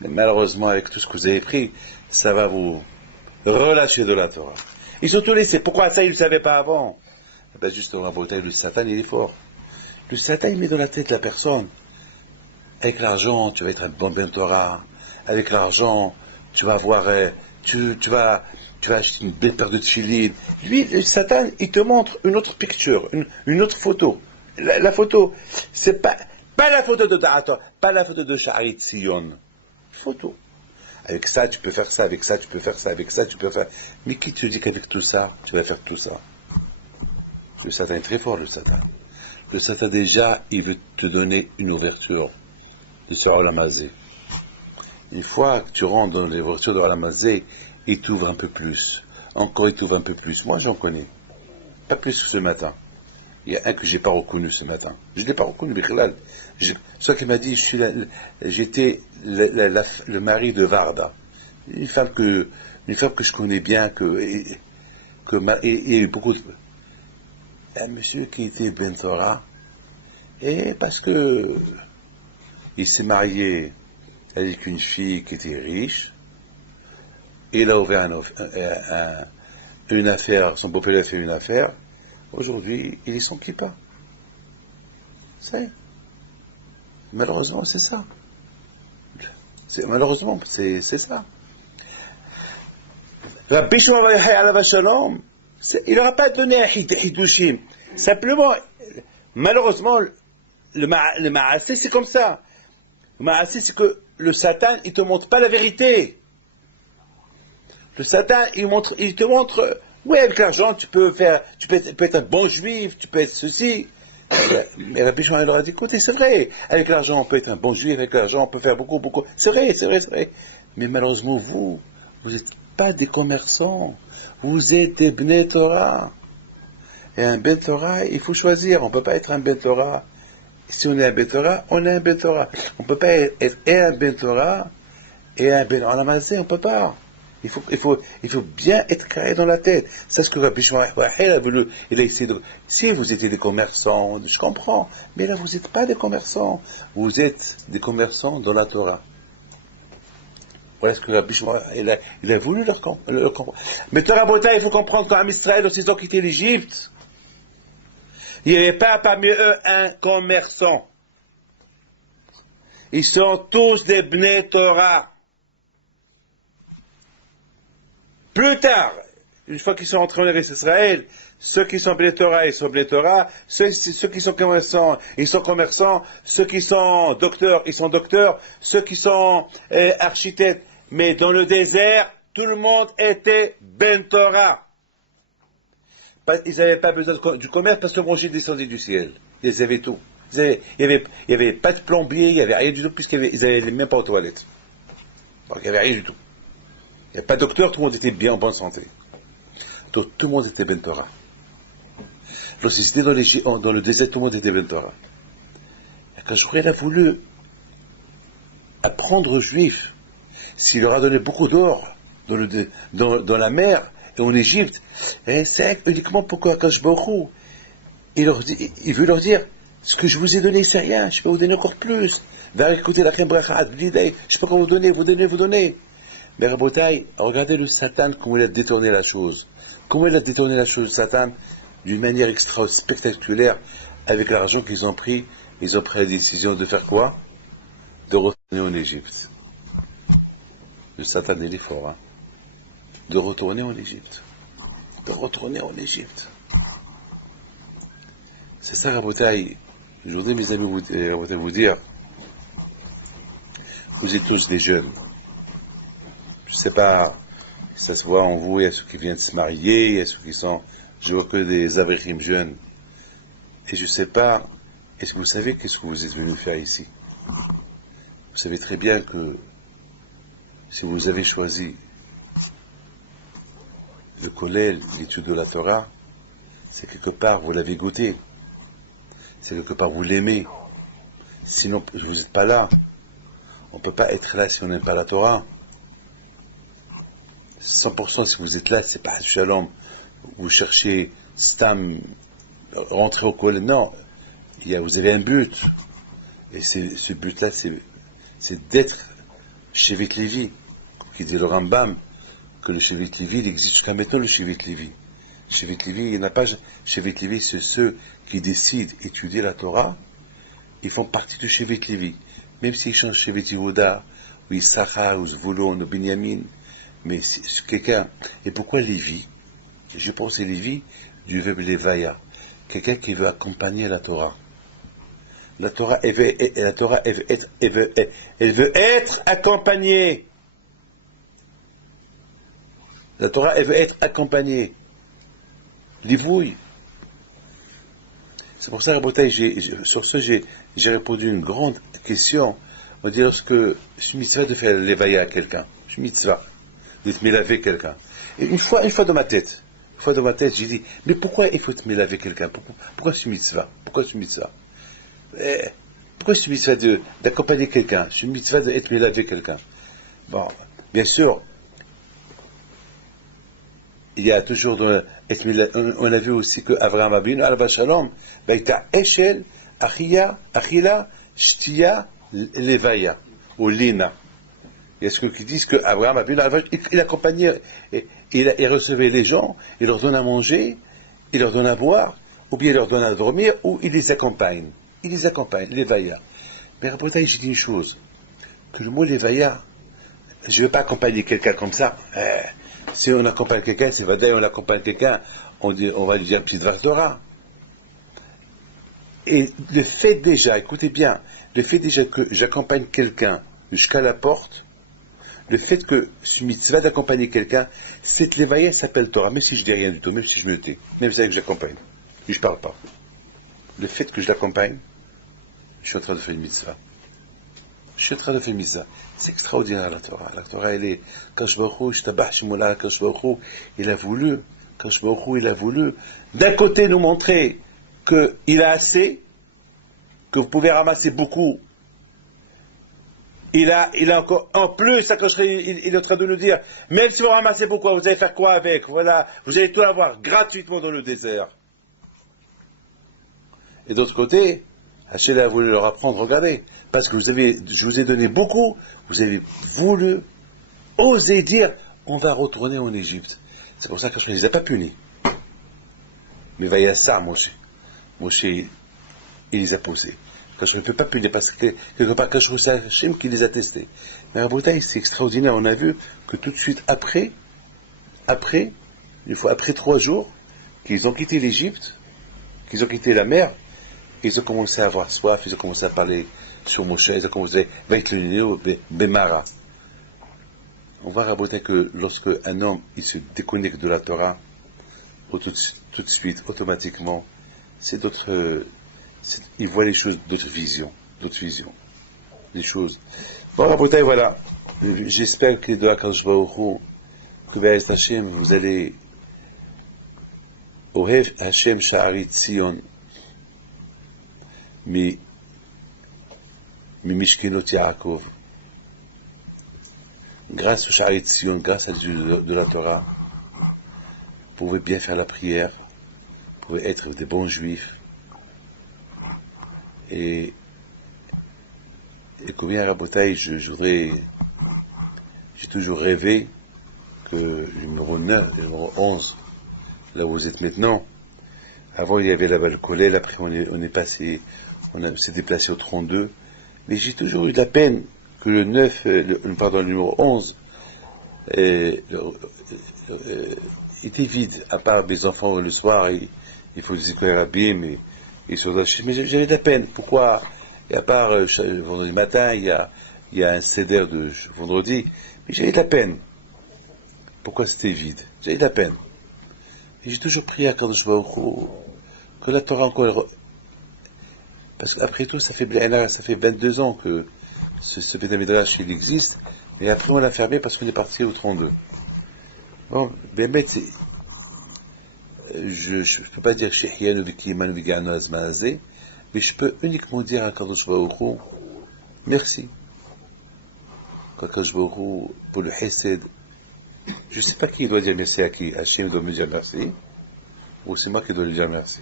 Mais malheureusement, avec tout ce que vous avez pris, ça va vous relâcher de la Torah. Ils sont tous laissés. Pourquoi ça, ils ne le savaient pas avant? Eh ben justement, la beauté, le Satan, il est fort. Le Satan, il met dans la tête la personne. Avec l'argent, tu vas être un bon Ben Torah. Avec l'argent, tu vas avoir, tu vas acheter une belle paire de tchilines. Lui, le Satan, il te montre une autre picture, une autre photo. La photo, c'est pas la photo de Da'ator, pas la photo de Sha'arit Sion. Photo. Avec ça, tu peux faire ça, avec ça, tu peux faire ça, avec ça, tu peux faire. Mais qui te dit qu'avec tout ça, tu vas faire tout ça? Le Satan est très fort, le Satan. Le Satan, déjà, il veut te donner une ouverture de ce Olamazé. Une fois que tu rentres dans l'ouverture de Olamazé, il t'ouvre un peu plus. Encore, il t'ouvre un peu plus. Moi, j'en connais. Pas plus ce matin. Il y a un que j'ai pas reconnu ce matin. Je l'ai pas reconnu, Bichlal. Soit qui m'a dit, j'étais le mari de Varda. Une femme que je connais bien, et il y a eu beaucoup de... Un monsieur qui était Ben Torah, et parce que il s'est marié avec une fille qui était riche, il a ouvert une affaire, son beau-père a fait une affaire, aujourd'hui, il est sans kippa. Malheureusement, c'est ça. Malheureusement, c'est ça. Rabbi Shimon bar Yochai alav hashalom, il n'aura pas donné un hidushim. Simplement, malheureusement, le ma'asé, c'est comme ça. Le ma'asé, c'est que le Satan, il te montre pas la vérité. Le Satan, il te montre, oui, avec l'argent, tu peux être un bon juif, tu peux être ceci. Mais Rabbi Shimon leur a dit, écoutez, c'est vrai, avec l'argent, on peut être un bon juif, avec l'argent, on peut faire beaucoup. C'est vrai. Mais malheureusement, vous n'êtes pas des commerçants, vous êtes des Bnei Torah. Et un Ben Torah, il faut choisir, on ne peut pas être un Ben Torah. Si on est un Ben Torah, on est un Ben Torah. On ne peut pas être et un Ben Torah et un Ben Olamazé, on ne peut pas. Il faut bien être carré dans la tête. C'est ce que Rabbi Shimon il a essayé de... Si vous étiez des commerçants, je comprends, mais là vous n'êtes pas des commerçants. Vous êtes des commerçants dans la Torah. Voilà ce que Rabbi Shimon il a voulu leur comprendre. Mais Torah Bota, il faut comprendre qu'en Israël, lorsqu'ils ont quitté l'Égypte, il n'y avait pas parmi eux un commerçant. Ils sont tous des Bnei Torah. Plus tard, une fois qu'ils sont entrés en Eretz Israël, ceux qui sont Bnei Torah, ils sont Bnei Torah, ceux qui sont commerçants, ils sont commerçants, ceux qui sont docteurs, ils sont docteurs, ceux qui sont architectes. Mais dans le désert, tout le monde était Ben Torah. Ils n'avaient pas besoin du commerce parce que le Moïse descendait du ciel. Ils avaient tout. Il n'y avait pas de plombier, il n'y avait rien du tout, puisqu'ils n'avaient même pas aux toilettes. Donc il n'y avait rien du tout. Il n'y avait pas de docteur, tout le monde était bien en bonne santé. Donc tout le monde était Ben Torah. Lorsqu'ils étaient dans le désert, tout le monde était Ben Torah. Et quand Joël a voulu apprendre aux Juifs, s'il leur a donné beaucoup d'or dans la mer et en Égypte, c'est uniquement pourquoi Akash Baruch il veut leur dire, ce que je vous ai donné, c'est rien, je peux vous donner encore plus. Va écouter la Kembrachat, je sais pas comment vous donner. Mais Rabotai, regardez le Satan, comment il a détourné la chose. Comment il a détourné la chose, Satan, d'une manière extra spectaculaire, avec l'argent qu'ils ont pris. Ils ont pris la décision de faire quoi? De retourner en Égypte. Le Satan, il est fort, hein? De retourner en Égypte. C'est ça, Rabotai. Je voudrais, mes amis, vous dire, vous êtes tous des jeunes. Je ne sais pas si ça se voit en vous, il y a ceux qui viennent de se marier, il y a ceux qui sont, je vois que des avrichim jeunes. Et je ne sais pas, est-ce que vous savez qu'est-ce que vous êtes venus faire ici? Vous savez très bien que si vous avez choisi le kollel, l'étude de la Torah, c'est quelque part vous l'avez goûté, c'est quelque part vous l'aimez. Sinon, vous n'êtes pas là. On ne peut pas être là si on n'aime pas la Torah. 100% si vous êtes là, c'est pas Shalom. Vous cherchez Stam, rentrer au kollel. Non, vous avez un but. Et ce but-là, c'est d'être Shevet Levi, qui dit le Rambam, que le Shevet Levi, il existe jusqu'à maintenant le Shevet Levi. Shevet Levi, il n'y en a pas. Shevet Levi, c'est ceux qui décident d'étudier la Torah, ils font partie du Shevet Levi. Même s'ils changent Shevet Yehuda, ou Issachar, ou Zvulon, ou Binyamin, mais c'est quelqu'un. Et pourquoi Lévi? Je pense que c'est Lévi du verbe Levaya, quelqu'un qui veut accompagner la Torah. La Torah, elle veut être accompagnée. La Torah, elle veut être accompagnée. Livouille. C'est pour ça, Rabotai, sur ce, j'ai répondu une grande question. On dit lorsque je suis mitzvah de faire l'éveil à quelqu'un, je suis mitzvah de te mélaver quelqu'un. Et une fois dans ma tête, j'ai dit, mais pourquoi il faut te mélaver quelqu'un? Pourquoi je suis mitzvah? Pourquoi je suis mitzvah? Pourquoi je suis mitzvah d'accompagner quelqu'un? Je suis mitzvah d'être mélavé quelqu'un. Bon, bien sûr, il y a toujours on a vu aussi que Avraham Avinu, Alba Shalom, Baïta Eshel, Achila, Shtia, Levaya, ou Lina. Il y a ceux qui disent que Avraham Avinu, il accompagnait, il recevait les gens, il leur donne à manger, il leur donne à boire, ou bien il leur donne à dormir, ou il les accompagne. Il les accompagne, Levaya. Mais après, j'ai dit une chose, que le mot Levaya, je ne veux pas accompagner quelqu'un comme ça. Si on accompagne quelqu'un, c'est vrai, on accompagne quelqu'un, on va lui dire petit Dvar Torah. Et le fait déjà, écoutez bien, le fait déjà que j'accompagne quelqu'un jusqu'à la porte, le fait que ce mitzvah d'accompagner quelqu'un, cette l'éveil s'appelle Torah, même si je dis rien du tout, même si je me tais, même si c'est que j'accompagne, et je parle pas. Le fait que je l'accompagne, je suis en train de faire une mitzvah. Je suis en train de faire une mitzvah. C'est extraordinaire la Torah. La Torah, elle est, Kadosh Baruch Hu, Shtabach Shemula, Kadosh Baruch Hu, il a voulu, d'un côté nous montrer qu'il a assez, que vous pouvez ramasser beaucoup. Il a encore, en plus, il est en train de nous dire, même si vous ramassez beaucoup, vous allez faire quoi avec? Voilà, vous allez tout avoir gratuitement dans le désert. Et d'autre côté, Hachem a voulu leur apprendre, regardez, parce que je vous ai donné beaucoup, vous avez voulu oser dire, on va retourner en Égypte. C'est pour ça que je ne les ai pas punis. Mais va y avoir ça, Moshe, il les a posés. Quand je ne peux pas punir, parce que quelque part, quand je c'est Hachem qui les a testés. Mais à Boutaï, c'est extraordinaire. On a vu que tout de suite après, une fois après 3 jours, qu'ils ont quitté l'Égypte, qu'ils ont quitté la mer, ils ont commencé à avoir soif, ils ont commencé à parler sur Moshe, ils ont commencé à être le Bemara. On va raboter que lorsque un homme il se déconnecte de la Torah, tout de suite, automatiquement, il voit les choses d'autres visions, les choses. Bon, raboter, voilà. J'espère que de Akadosh Baruch Hu, que Be'ez Hashem, vous allez Ohev Hashem Sha'ari Tzion, Mishkenot Yaakov. Grâce au Sha'ari Tzion, grâce à Dieu de la Torah, vous pouvez bien faire la prière, vous pouvez être des bons juifs. Et combien à Rabotaï, j'ai toujours rêvé que le numéro 9, le numéro 11, là où vous êtes maintenant, avant il y avait là-bas le collège, après on s'est déplacé au 32, mais j'ai toujours eu de la peine que le 9, le numéro 11, était vide, à part mes enfants le soir, il faut des écoles rabim, mais j'avais de la peine. Pourquoi? Et à part vendredi matin, il y a un céder de vendredi, mais j'avais de la peine. Pourquoi c'était vide? J'avais de la peine. Et j'ai toujours prié à Kadosh Baruch Hu que la Torah encore. Parce qu'après tout, ça fait 22 ans que ce Beth Midrash il existe, et après on l'a fermé parce qu'on est parti au 32. Bon, ben je ne peux pas dire Shehianu Vikimanu Viganu Azmaazé, mais je peux uniquement dire à Kadosh Baruch Hu merci. Kadosh Baruch Hu pour le Hesed. Je ne sais pas qui doit dire merci à qui. Hachem doit me dire merci, ou c'est moi qui dois lui dire merci.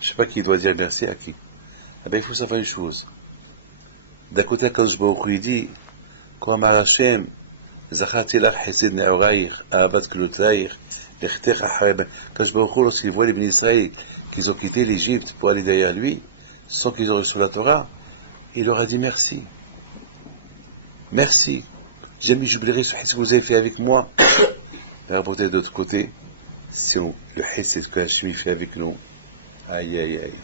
Je ne sais pas qui doit dire merci à qui. Eh bien, il faut savoir une chose. d'un côté, Akadosh Baruch Hu, il dit, Ko Amar Hashem, Zacharti lach chesed ne'oraïr, ahavat klotzaïr, lechtech achareb. Akadosh Baruch Hu, lorsqu'il voit les bénis Israël, qu'ils ont quitté l'Égypte pour aller derrière lui, sans qu'ils aient reçu la Torah, il leur a dit merci. Merci. Jamais j'oublierai ce que vous avez fait avec moi. Mais rapporté de l'autre côté, si le chesed que Hachem fait avec nous, aïe aïe aïe,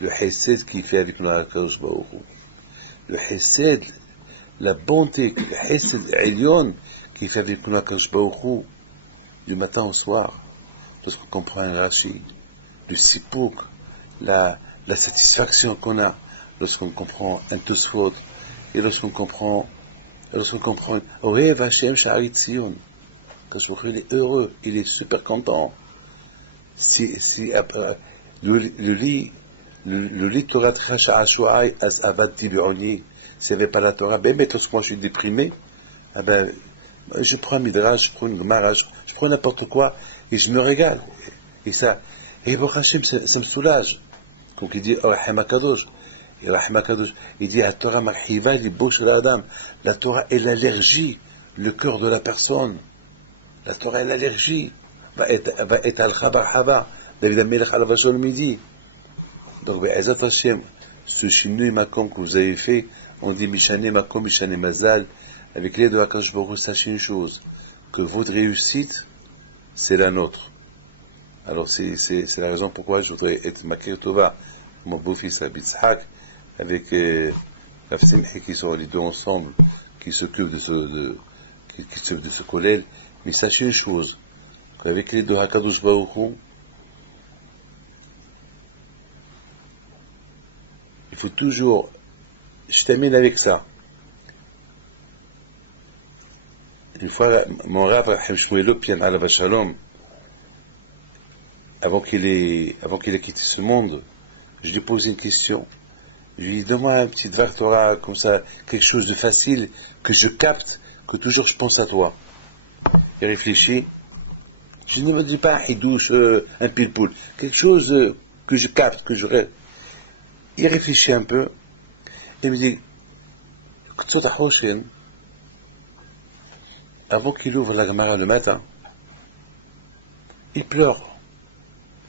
le chesed qu'il fait avec nous à Akadosh Baruch Hu, le chesed, la bonté, le chesed Elyon qu'il fait avec nous à Akadosh Baruch Hu, du matin au soir, lorsqu'on comprend un Rashi, le sipouk, la satisfaction qu'on a lorsqu'on comprend un Tosfot, et lorsqu'on comprend Ohev Hashem Sha'ari Tzion, quand il est heureux, il est super content. Si le lit Torah Tchacha Ashuai as Avati Bi'oni, s'il n'y avait pas la Torah, ben lorsque moi je suis déprimé, ah ben, je prends un midrash, je prends une gemara, je prends n'importe quoi, et je me régale. Et ça, et Baruch Hashem, ça me soulage. Comme il dit, Rahim HaKadosh, et Rahim HaKadosh, il dit, la Torah marhiva li bouche de l'Adam. La Torah est l'allergie, le cœur de la personne. La Torah est l'allergie. Va être al-khabar hava. David Amelech al-Vashol midi. Donc, Be'ezat Hashem, ce shinui makom que vous avez fait, on dit Mishane makom, Mishane mazal. Avec l'aide de Akadosh Baruch Hu, sachez une chose, que votre réussite, c'est la nôtre. Alors, c'est la raison pourquoi je voudrais être Makir Tova, mon beau-fils Abitzhak, avec Rav Simchi qui sont les deux ensemble, qui s'occupent de ce collège. Mais sachez une chose, qu'avec les deux Hakadosh Baruch Hu, il faut toujours, je termine avec ça. Une fois, mon Rav Rahim Shmuel Lopian Alav Shalom, avant qu'il ait quitté ce monde, je lui pose une question. Je lui dis, donne-moi un petit Dvar Torah, comme ça, quelque chose de facile, que je capte, que toujours je pense à toi. Il réfléchit. Je ne me dis pas un hidouche, un pile-poule. Quelque chose que je capte, que je... Il réfléchit un peu. Il me dit, avant qu'il ouvre la Gemara le matin, il pleure.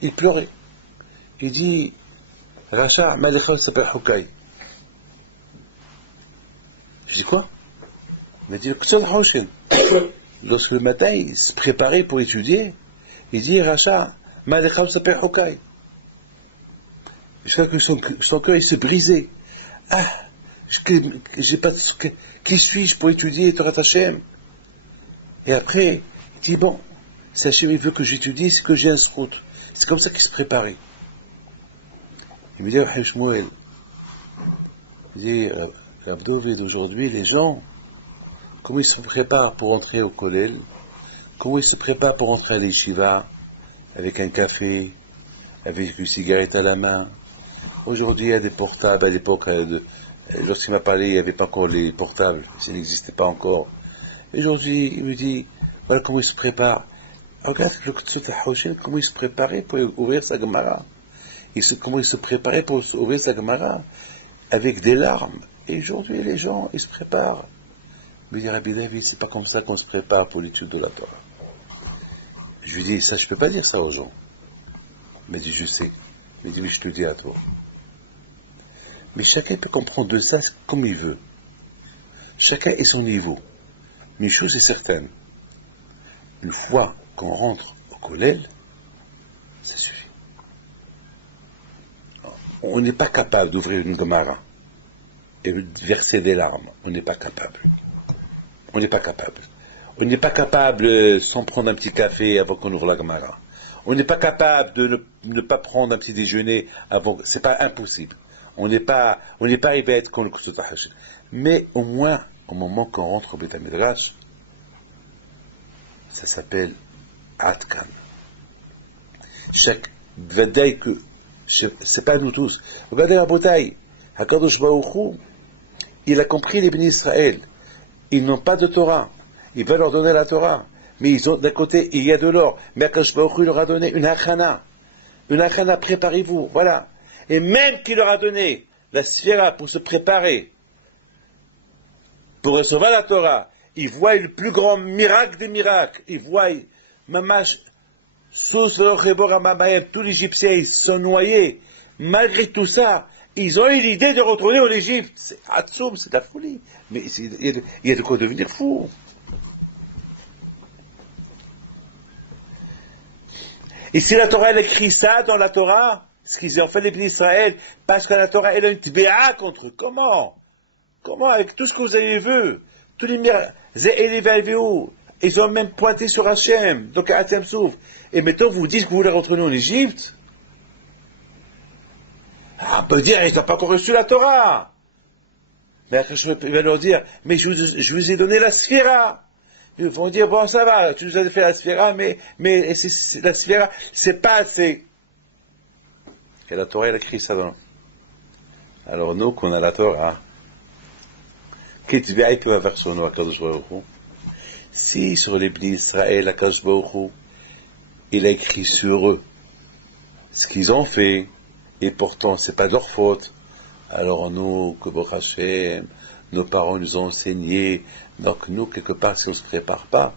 Il pleurait. Il dit, Racha, Malechal s'appelle Hukai. Je dis quoi? Il m'a dit, lorsque le matin il se préparait pour étudier, il dit, Racha, Malechal s'appelle Hukai. Jusqu'à que son cœur il se brisait. Ah, j'ai pas qui suis-je pour étudier Torah Hashem? Et après, il dit, bon, si Hashem il veut que j'étudie, c'est que j'ai un srout. C'est comme ça qu'il se préparait. Il me dit, Rahim Shmuel, il dit, Rav Dovid, aujourd'hui, les gens, comment ils se préparent pour entrer au kollel, comment ils se préparent pour entrer à l'yeshiva, avec un café, avec une cigarette à la main. Aujourd'hui, il y a des portables. À l'époque, lorsqu'il m'a parlé, il n'y avait pas encore les portables, ça n'existait pas encore. Aujourd'hui, il me dit, voilà comment il se prépare. Regarde le Ktfet HaHoshen, comment il se préparait pour ouvrir sa Gemara. Comment il se préparait pour ouvrir sa Gemara avec des larmes. Et aujourd'hui, les gens, ils se préparent. Mais il dit, Rabbi David, c'est pas comme ça qu'on se prépare pour l'étude de la Torah. Je lui dis, ça, je peux pas dire ça aux gens. Il m'a dit, je sais. Il m'a dit, oui, je te dis à toi. Mais chacun peut comprendre de ça comme il veut. Chacun est son niveau. Mais une chose est certaine. Une fois qu'on rentre au kollel, ça suffit. On n'est pas capable d'ouvrir une Gemara et de verser des larmes. On n'est pas capable. On n'est pas capable. On n'est pas capable sans prendre un petit café avant qu'on ouvre la Gemara. On n'est pas capable de ne pas prendre un petit déjeuner avant. C'est pas impossible. On n'est pas arrivé à être comme le Ktfet HaHoshen. Mais au moins, au moment qu'on rentre au Beit HaMidrash, ça s'appelle Atkan. Chaque vadaï que c'est pas nous tous. Regardez la bouteille. Hakadosh Baruch Hu, il a compris les bénis Israël. Ils n'ont pas de Torah. Il va leur donner la Torah. Mais ils ont, d'un côté, il y a de l'or. Mais Hakadosh Baruch Hu leur a donné une hachana. Une hachana, préparez-vous. Voilà. Et même qu'il leur a donné la sphira pour se préparer pour recevoir la Torah, il voit le plus grand miracle des miracles, il voit, mamash, tous les Égyptiens, ils se sont noyés. Malgré tout ça, ils ont eu l'idée de retourner en Égypte. C'est Hatsoum, c'est de la folie. Mais il y a de quoi devenir fou. Et si la Torah, elle écrit ça dans la Torah, ce qu'ils ont fait les Bnei Israël, parce que la Torah, elle a une tbéa contre eux. Comment, avec tout ce que vous avez vu, tous les miracles, ils ont même pointé sur Hachem, donc à Atem Souf. Et maintenant, vous dites que vous voulez retourner en Égypte. On peut dire, ils n'ont pas encore reçu la Torah. Mais il va leur dire, mais je vous ai donné la sphira. Ils vont dire, bon, ça va, tu nous as fait la sphira, mais la sphira, c'est pas assez. Et la Torah, elle a écrit ça dans. Alors, nous, qu'on a la Torah, qu'est-ce que va faire sur nous, à Kadosh Baruch Hu? Si, sur les Bnei Israël, à Kadosh Baruch Hu, il a écrit sur eux ce qu'ils ont fait, et pourtant, c'est pas de leur faute. Alors, nous, que Baruch Hashem, nos parents nous ont enseigné, donc nous, quelque part, si on ne se prépare pas,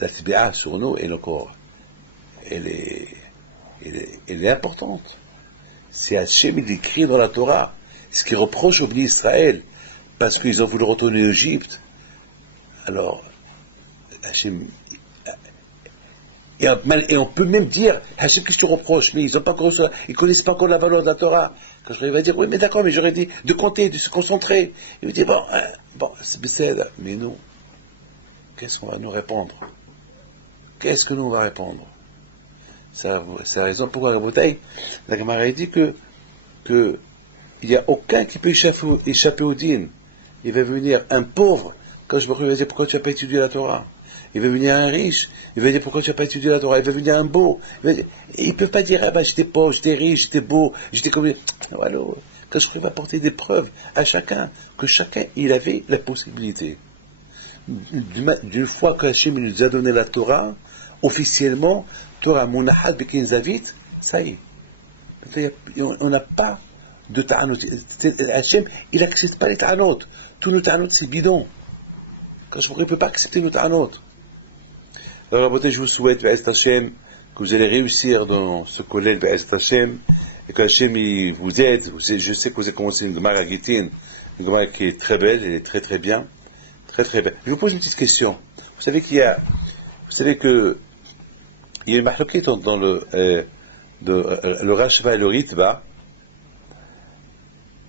la tibéa sur nous, et encore, elle est importante. C'est Hachem, il écrit dans la Torah, ce qu'il reproche aux Bnei Israël, parce qu'ils ont voulu retourner en Égypte. Alors, Hachem, et on peut même dire, Hachem, qu'est-ce que tu reproches? Mais ils ne connaissent pas encore la valeur de la Torah. Quand je vais dire, oui, mais d'accord, mais j'aurais dit de compter, de se concentrer. Il me dit, bon, c'est bécède. Mais nous, qu'est-ce qu'on va nous répondre? Qu'est-ce que nous on va répondre? C'est la raison pourquoi la bouteille, la Gemara dit que il n'y a aucun qui peut échapper au dîn. Il va venir un pauvre, quand je me dire, pourquoi tu n'as pas étudié la Torah? Il va venir un riche, il va dire, pourquoi tu n'as pas étudié la Torah? Il va venir un beau, il ne peut pas dire, j'étais pauvre, j'étais riche, j'étais beau, j'étais comme... Voilà. Quand je vais apporter des preuves à chacun, que chacun, il avait la possibilité. D'une fois que Hachem nous a donné la Torah, officiellement, Torah Munahad Bekin Zavit, ça y est. On n'a pas de ta'anot. Hachem, il n'accepte pas les ta'anot. Tous nos ta'anot, c'est bidon. Quand je ne peux pas accepter nos ta'anot. Alors, la beauté, je vous souhaite, Be'ez Hachem, que vous allez réussir dans ce collège Be'ez Hachem, et que Hachem, il vous aide. Je sais que vous avez commencé une Gemara Gittin, une Gemara qui est très belle, elle est très très bien. Très très belle. Je vous pose une petite question. Vous savez qu'il y a une mahloquette dans le Rashva et le Ritva,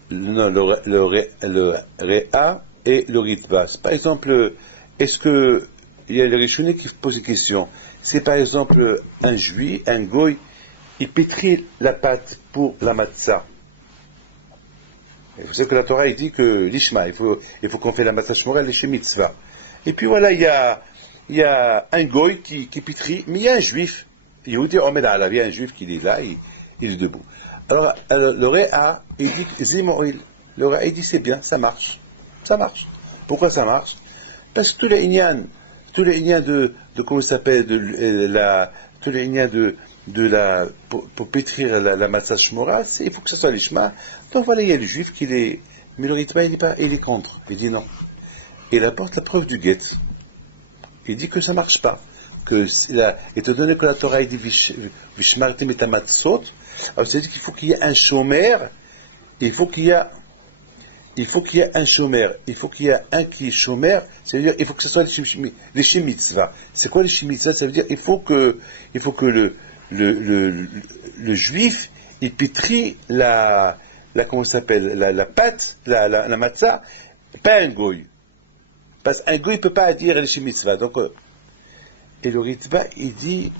le Réa et le Ritva. Par exemple, est-ce que il y a les Rishonés qui posent une question? C'est par exemple un juif, un goy, il pétrit la pâte pour la matzah. Vous savez que la Torah il dit que l'ishma, il faut qu'on fait la matzah shmora l'ishem mitzvah. Et puis voilà, il y a un goy qui pétrit, mais il y a un juif. Il vous dit, il y a un juif qui est là, il est debout. Alors le Réa, il dit, Zimoil, le Réa, il dit, c'est bien, ça marche. Ça marche. Pourquoi ça marche? Parce que tous les ignan de comment ça s'appelle, tous les ignan pour pétrir la matzah shmora, il faut que ce soit l'ishma. Donc voilà, il y a le juif qui est, mais le Ritva, il est contre. Il dit non. Il apporte la preuve du guet. Il dit que ça marche pas. Étant donné que la Torah, il dit vishmartem et amatzot, alors c'est-à-dire qu'il faut qu'il y ait un chômeur, il faut qu'il y ait un chômeur, il faut qu'il y ait un qui est chômeur, c'est-à-dire il faut que ce soit les shemitzvah. C'est quoi les shemitzvah? Ça veut dire il faut que le juif, il pétrit comment ça s'appelle, la pâte, la matzah, pas un goy. Parce qu'un goy ne peut pas dire les shemitzvah. Donc, et le Ritva, il dit,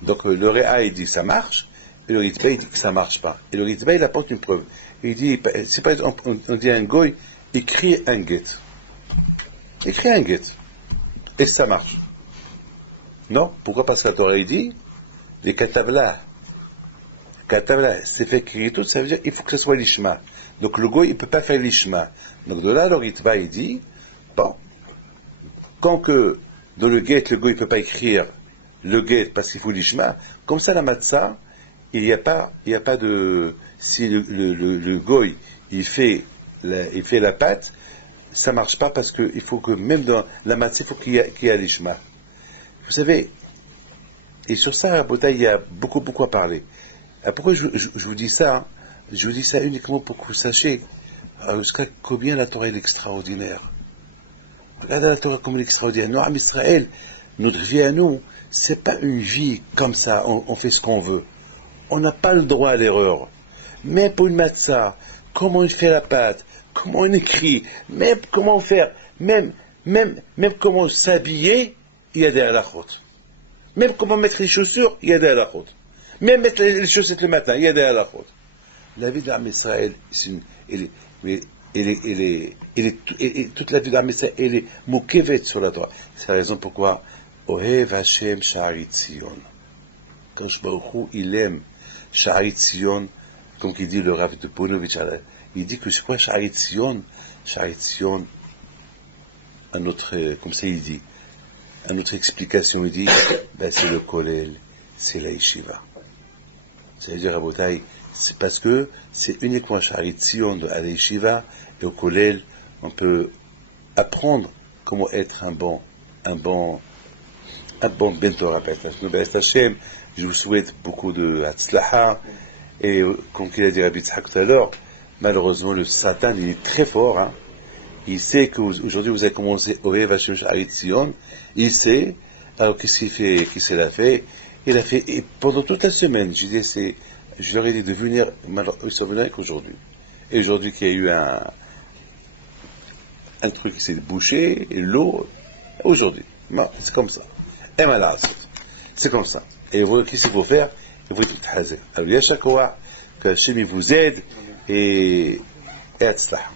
donc le Réa, il dit que ça marche, et le Ritva, il dit que ça marche pas. Et le Ritva, il apporte une preuve. Il dit, c'est pas, on dit à un goy, écris un get. Écris un get. Et ça marche. Non? Pourquoi? Parce que la Torah, il dit, les katavla, c'est fait écrire tout, ça veut dire, il faut que ce soit l'ishma. Donc le goy, il peut pas faire l'ishma. Donc de là, le Ritva, il dit, bon, quand que, dans le guet, le goy ne peut pas écrire le guet parce qu'il faut l'ishma. Comme ça, la matzah, il n'y a pas de, si le goy, il fait il fait la pâte, ça marche pas parce qu'il faut que, même dans la matzah, il faut qu'il y ait l'ishma. Vous savez, et sur ça, Rabotai, il y a beaucoup à parler. Pourquoi je vous dis ça? Hein? Je vous dis ça uniquement pour que vous sachiez jusqu'à combien la Torah est extraordinaire. Regardez la Torah comme elle est extraordinaire. Nous, Am Israël, notre vie à nous, c'est pas une vie comme ça, on fait ce qu'on veut. On n'a pas le droit à l'erreur. Même pour une matzah, comment on fait la pâte, comment on écrit, même comment faire, même comment s'habiller, il y a des halakhot. Même comment mettre les chaussures, il y a des halakhot. Même mettre les chaussettes le matin, il y a des halakhot. La vie d'Am Israël, toute la vie d'Am Israël, elle est moukevet sur la Torah. C'est la raison pourquoi Ohev Hashem Sha'ari Tzion. Quand Baruch Hu, il aime Sha'ari Tzion, comme il dit le Rav de Ponovitch, il dit que c'est quoi Sha'ari Tzion? Sha'ari Tzion, un autre, comme ça il dit, une autre explication, il dit, ben c'est le Kolel, c'est la Yeshiva. C'est-à-dire, Rabotai, c'est parce que c'est uniquement Sha'ari Tzion à la Yeshiva et au Kolel, on peut apprendre comment être un bon Ben Torah. Hashem, je vous souhaite beaucoup de Hatzlaha, et comme il a dit Rabbi Tzhak tout à l'heure, malheureusement le Satan il est très fort, hein. Il sait qu'aujourd'hui vous avez commencé Ohev Hashem Sha'ari Tzion, il sait, alors qu'est-ce qu'il a fait? Il a fait, et pendant toute la semaine, je leur ai dit de venir, ils sont venus qu'aujourd'hui. Et aujourd'hui qu'il y a eu un truc qui s'est bouché, et l'eau, aujourd'hui. Non, c'est comme ça. Et malade, c'est comme ça. Et vous voyez qu'est-ce qu'il faut faire? Il faut tout hazer. Alors, il y a chaque fois que Hachem vous aide et Hatzlaha.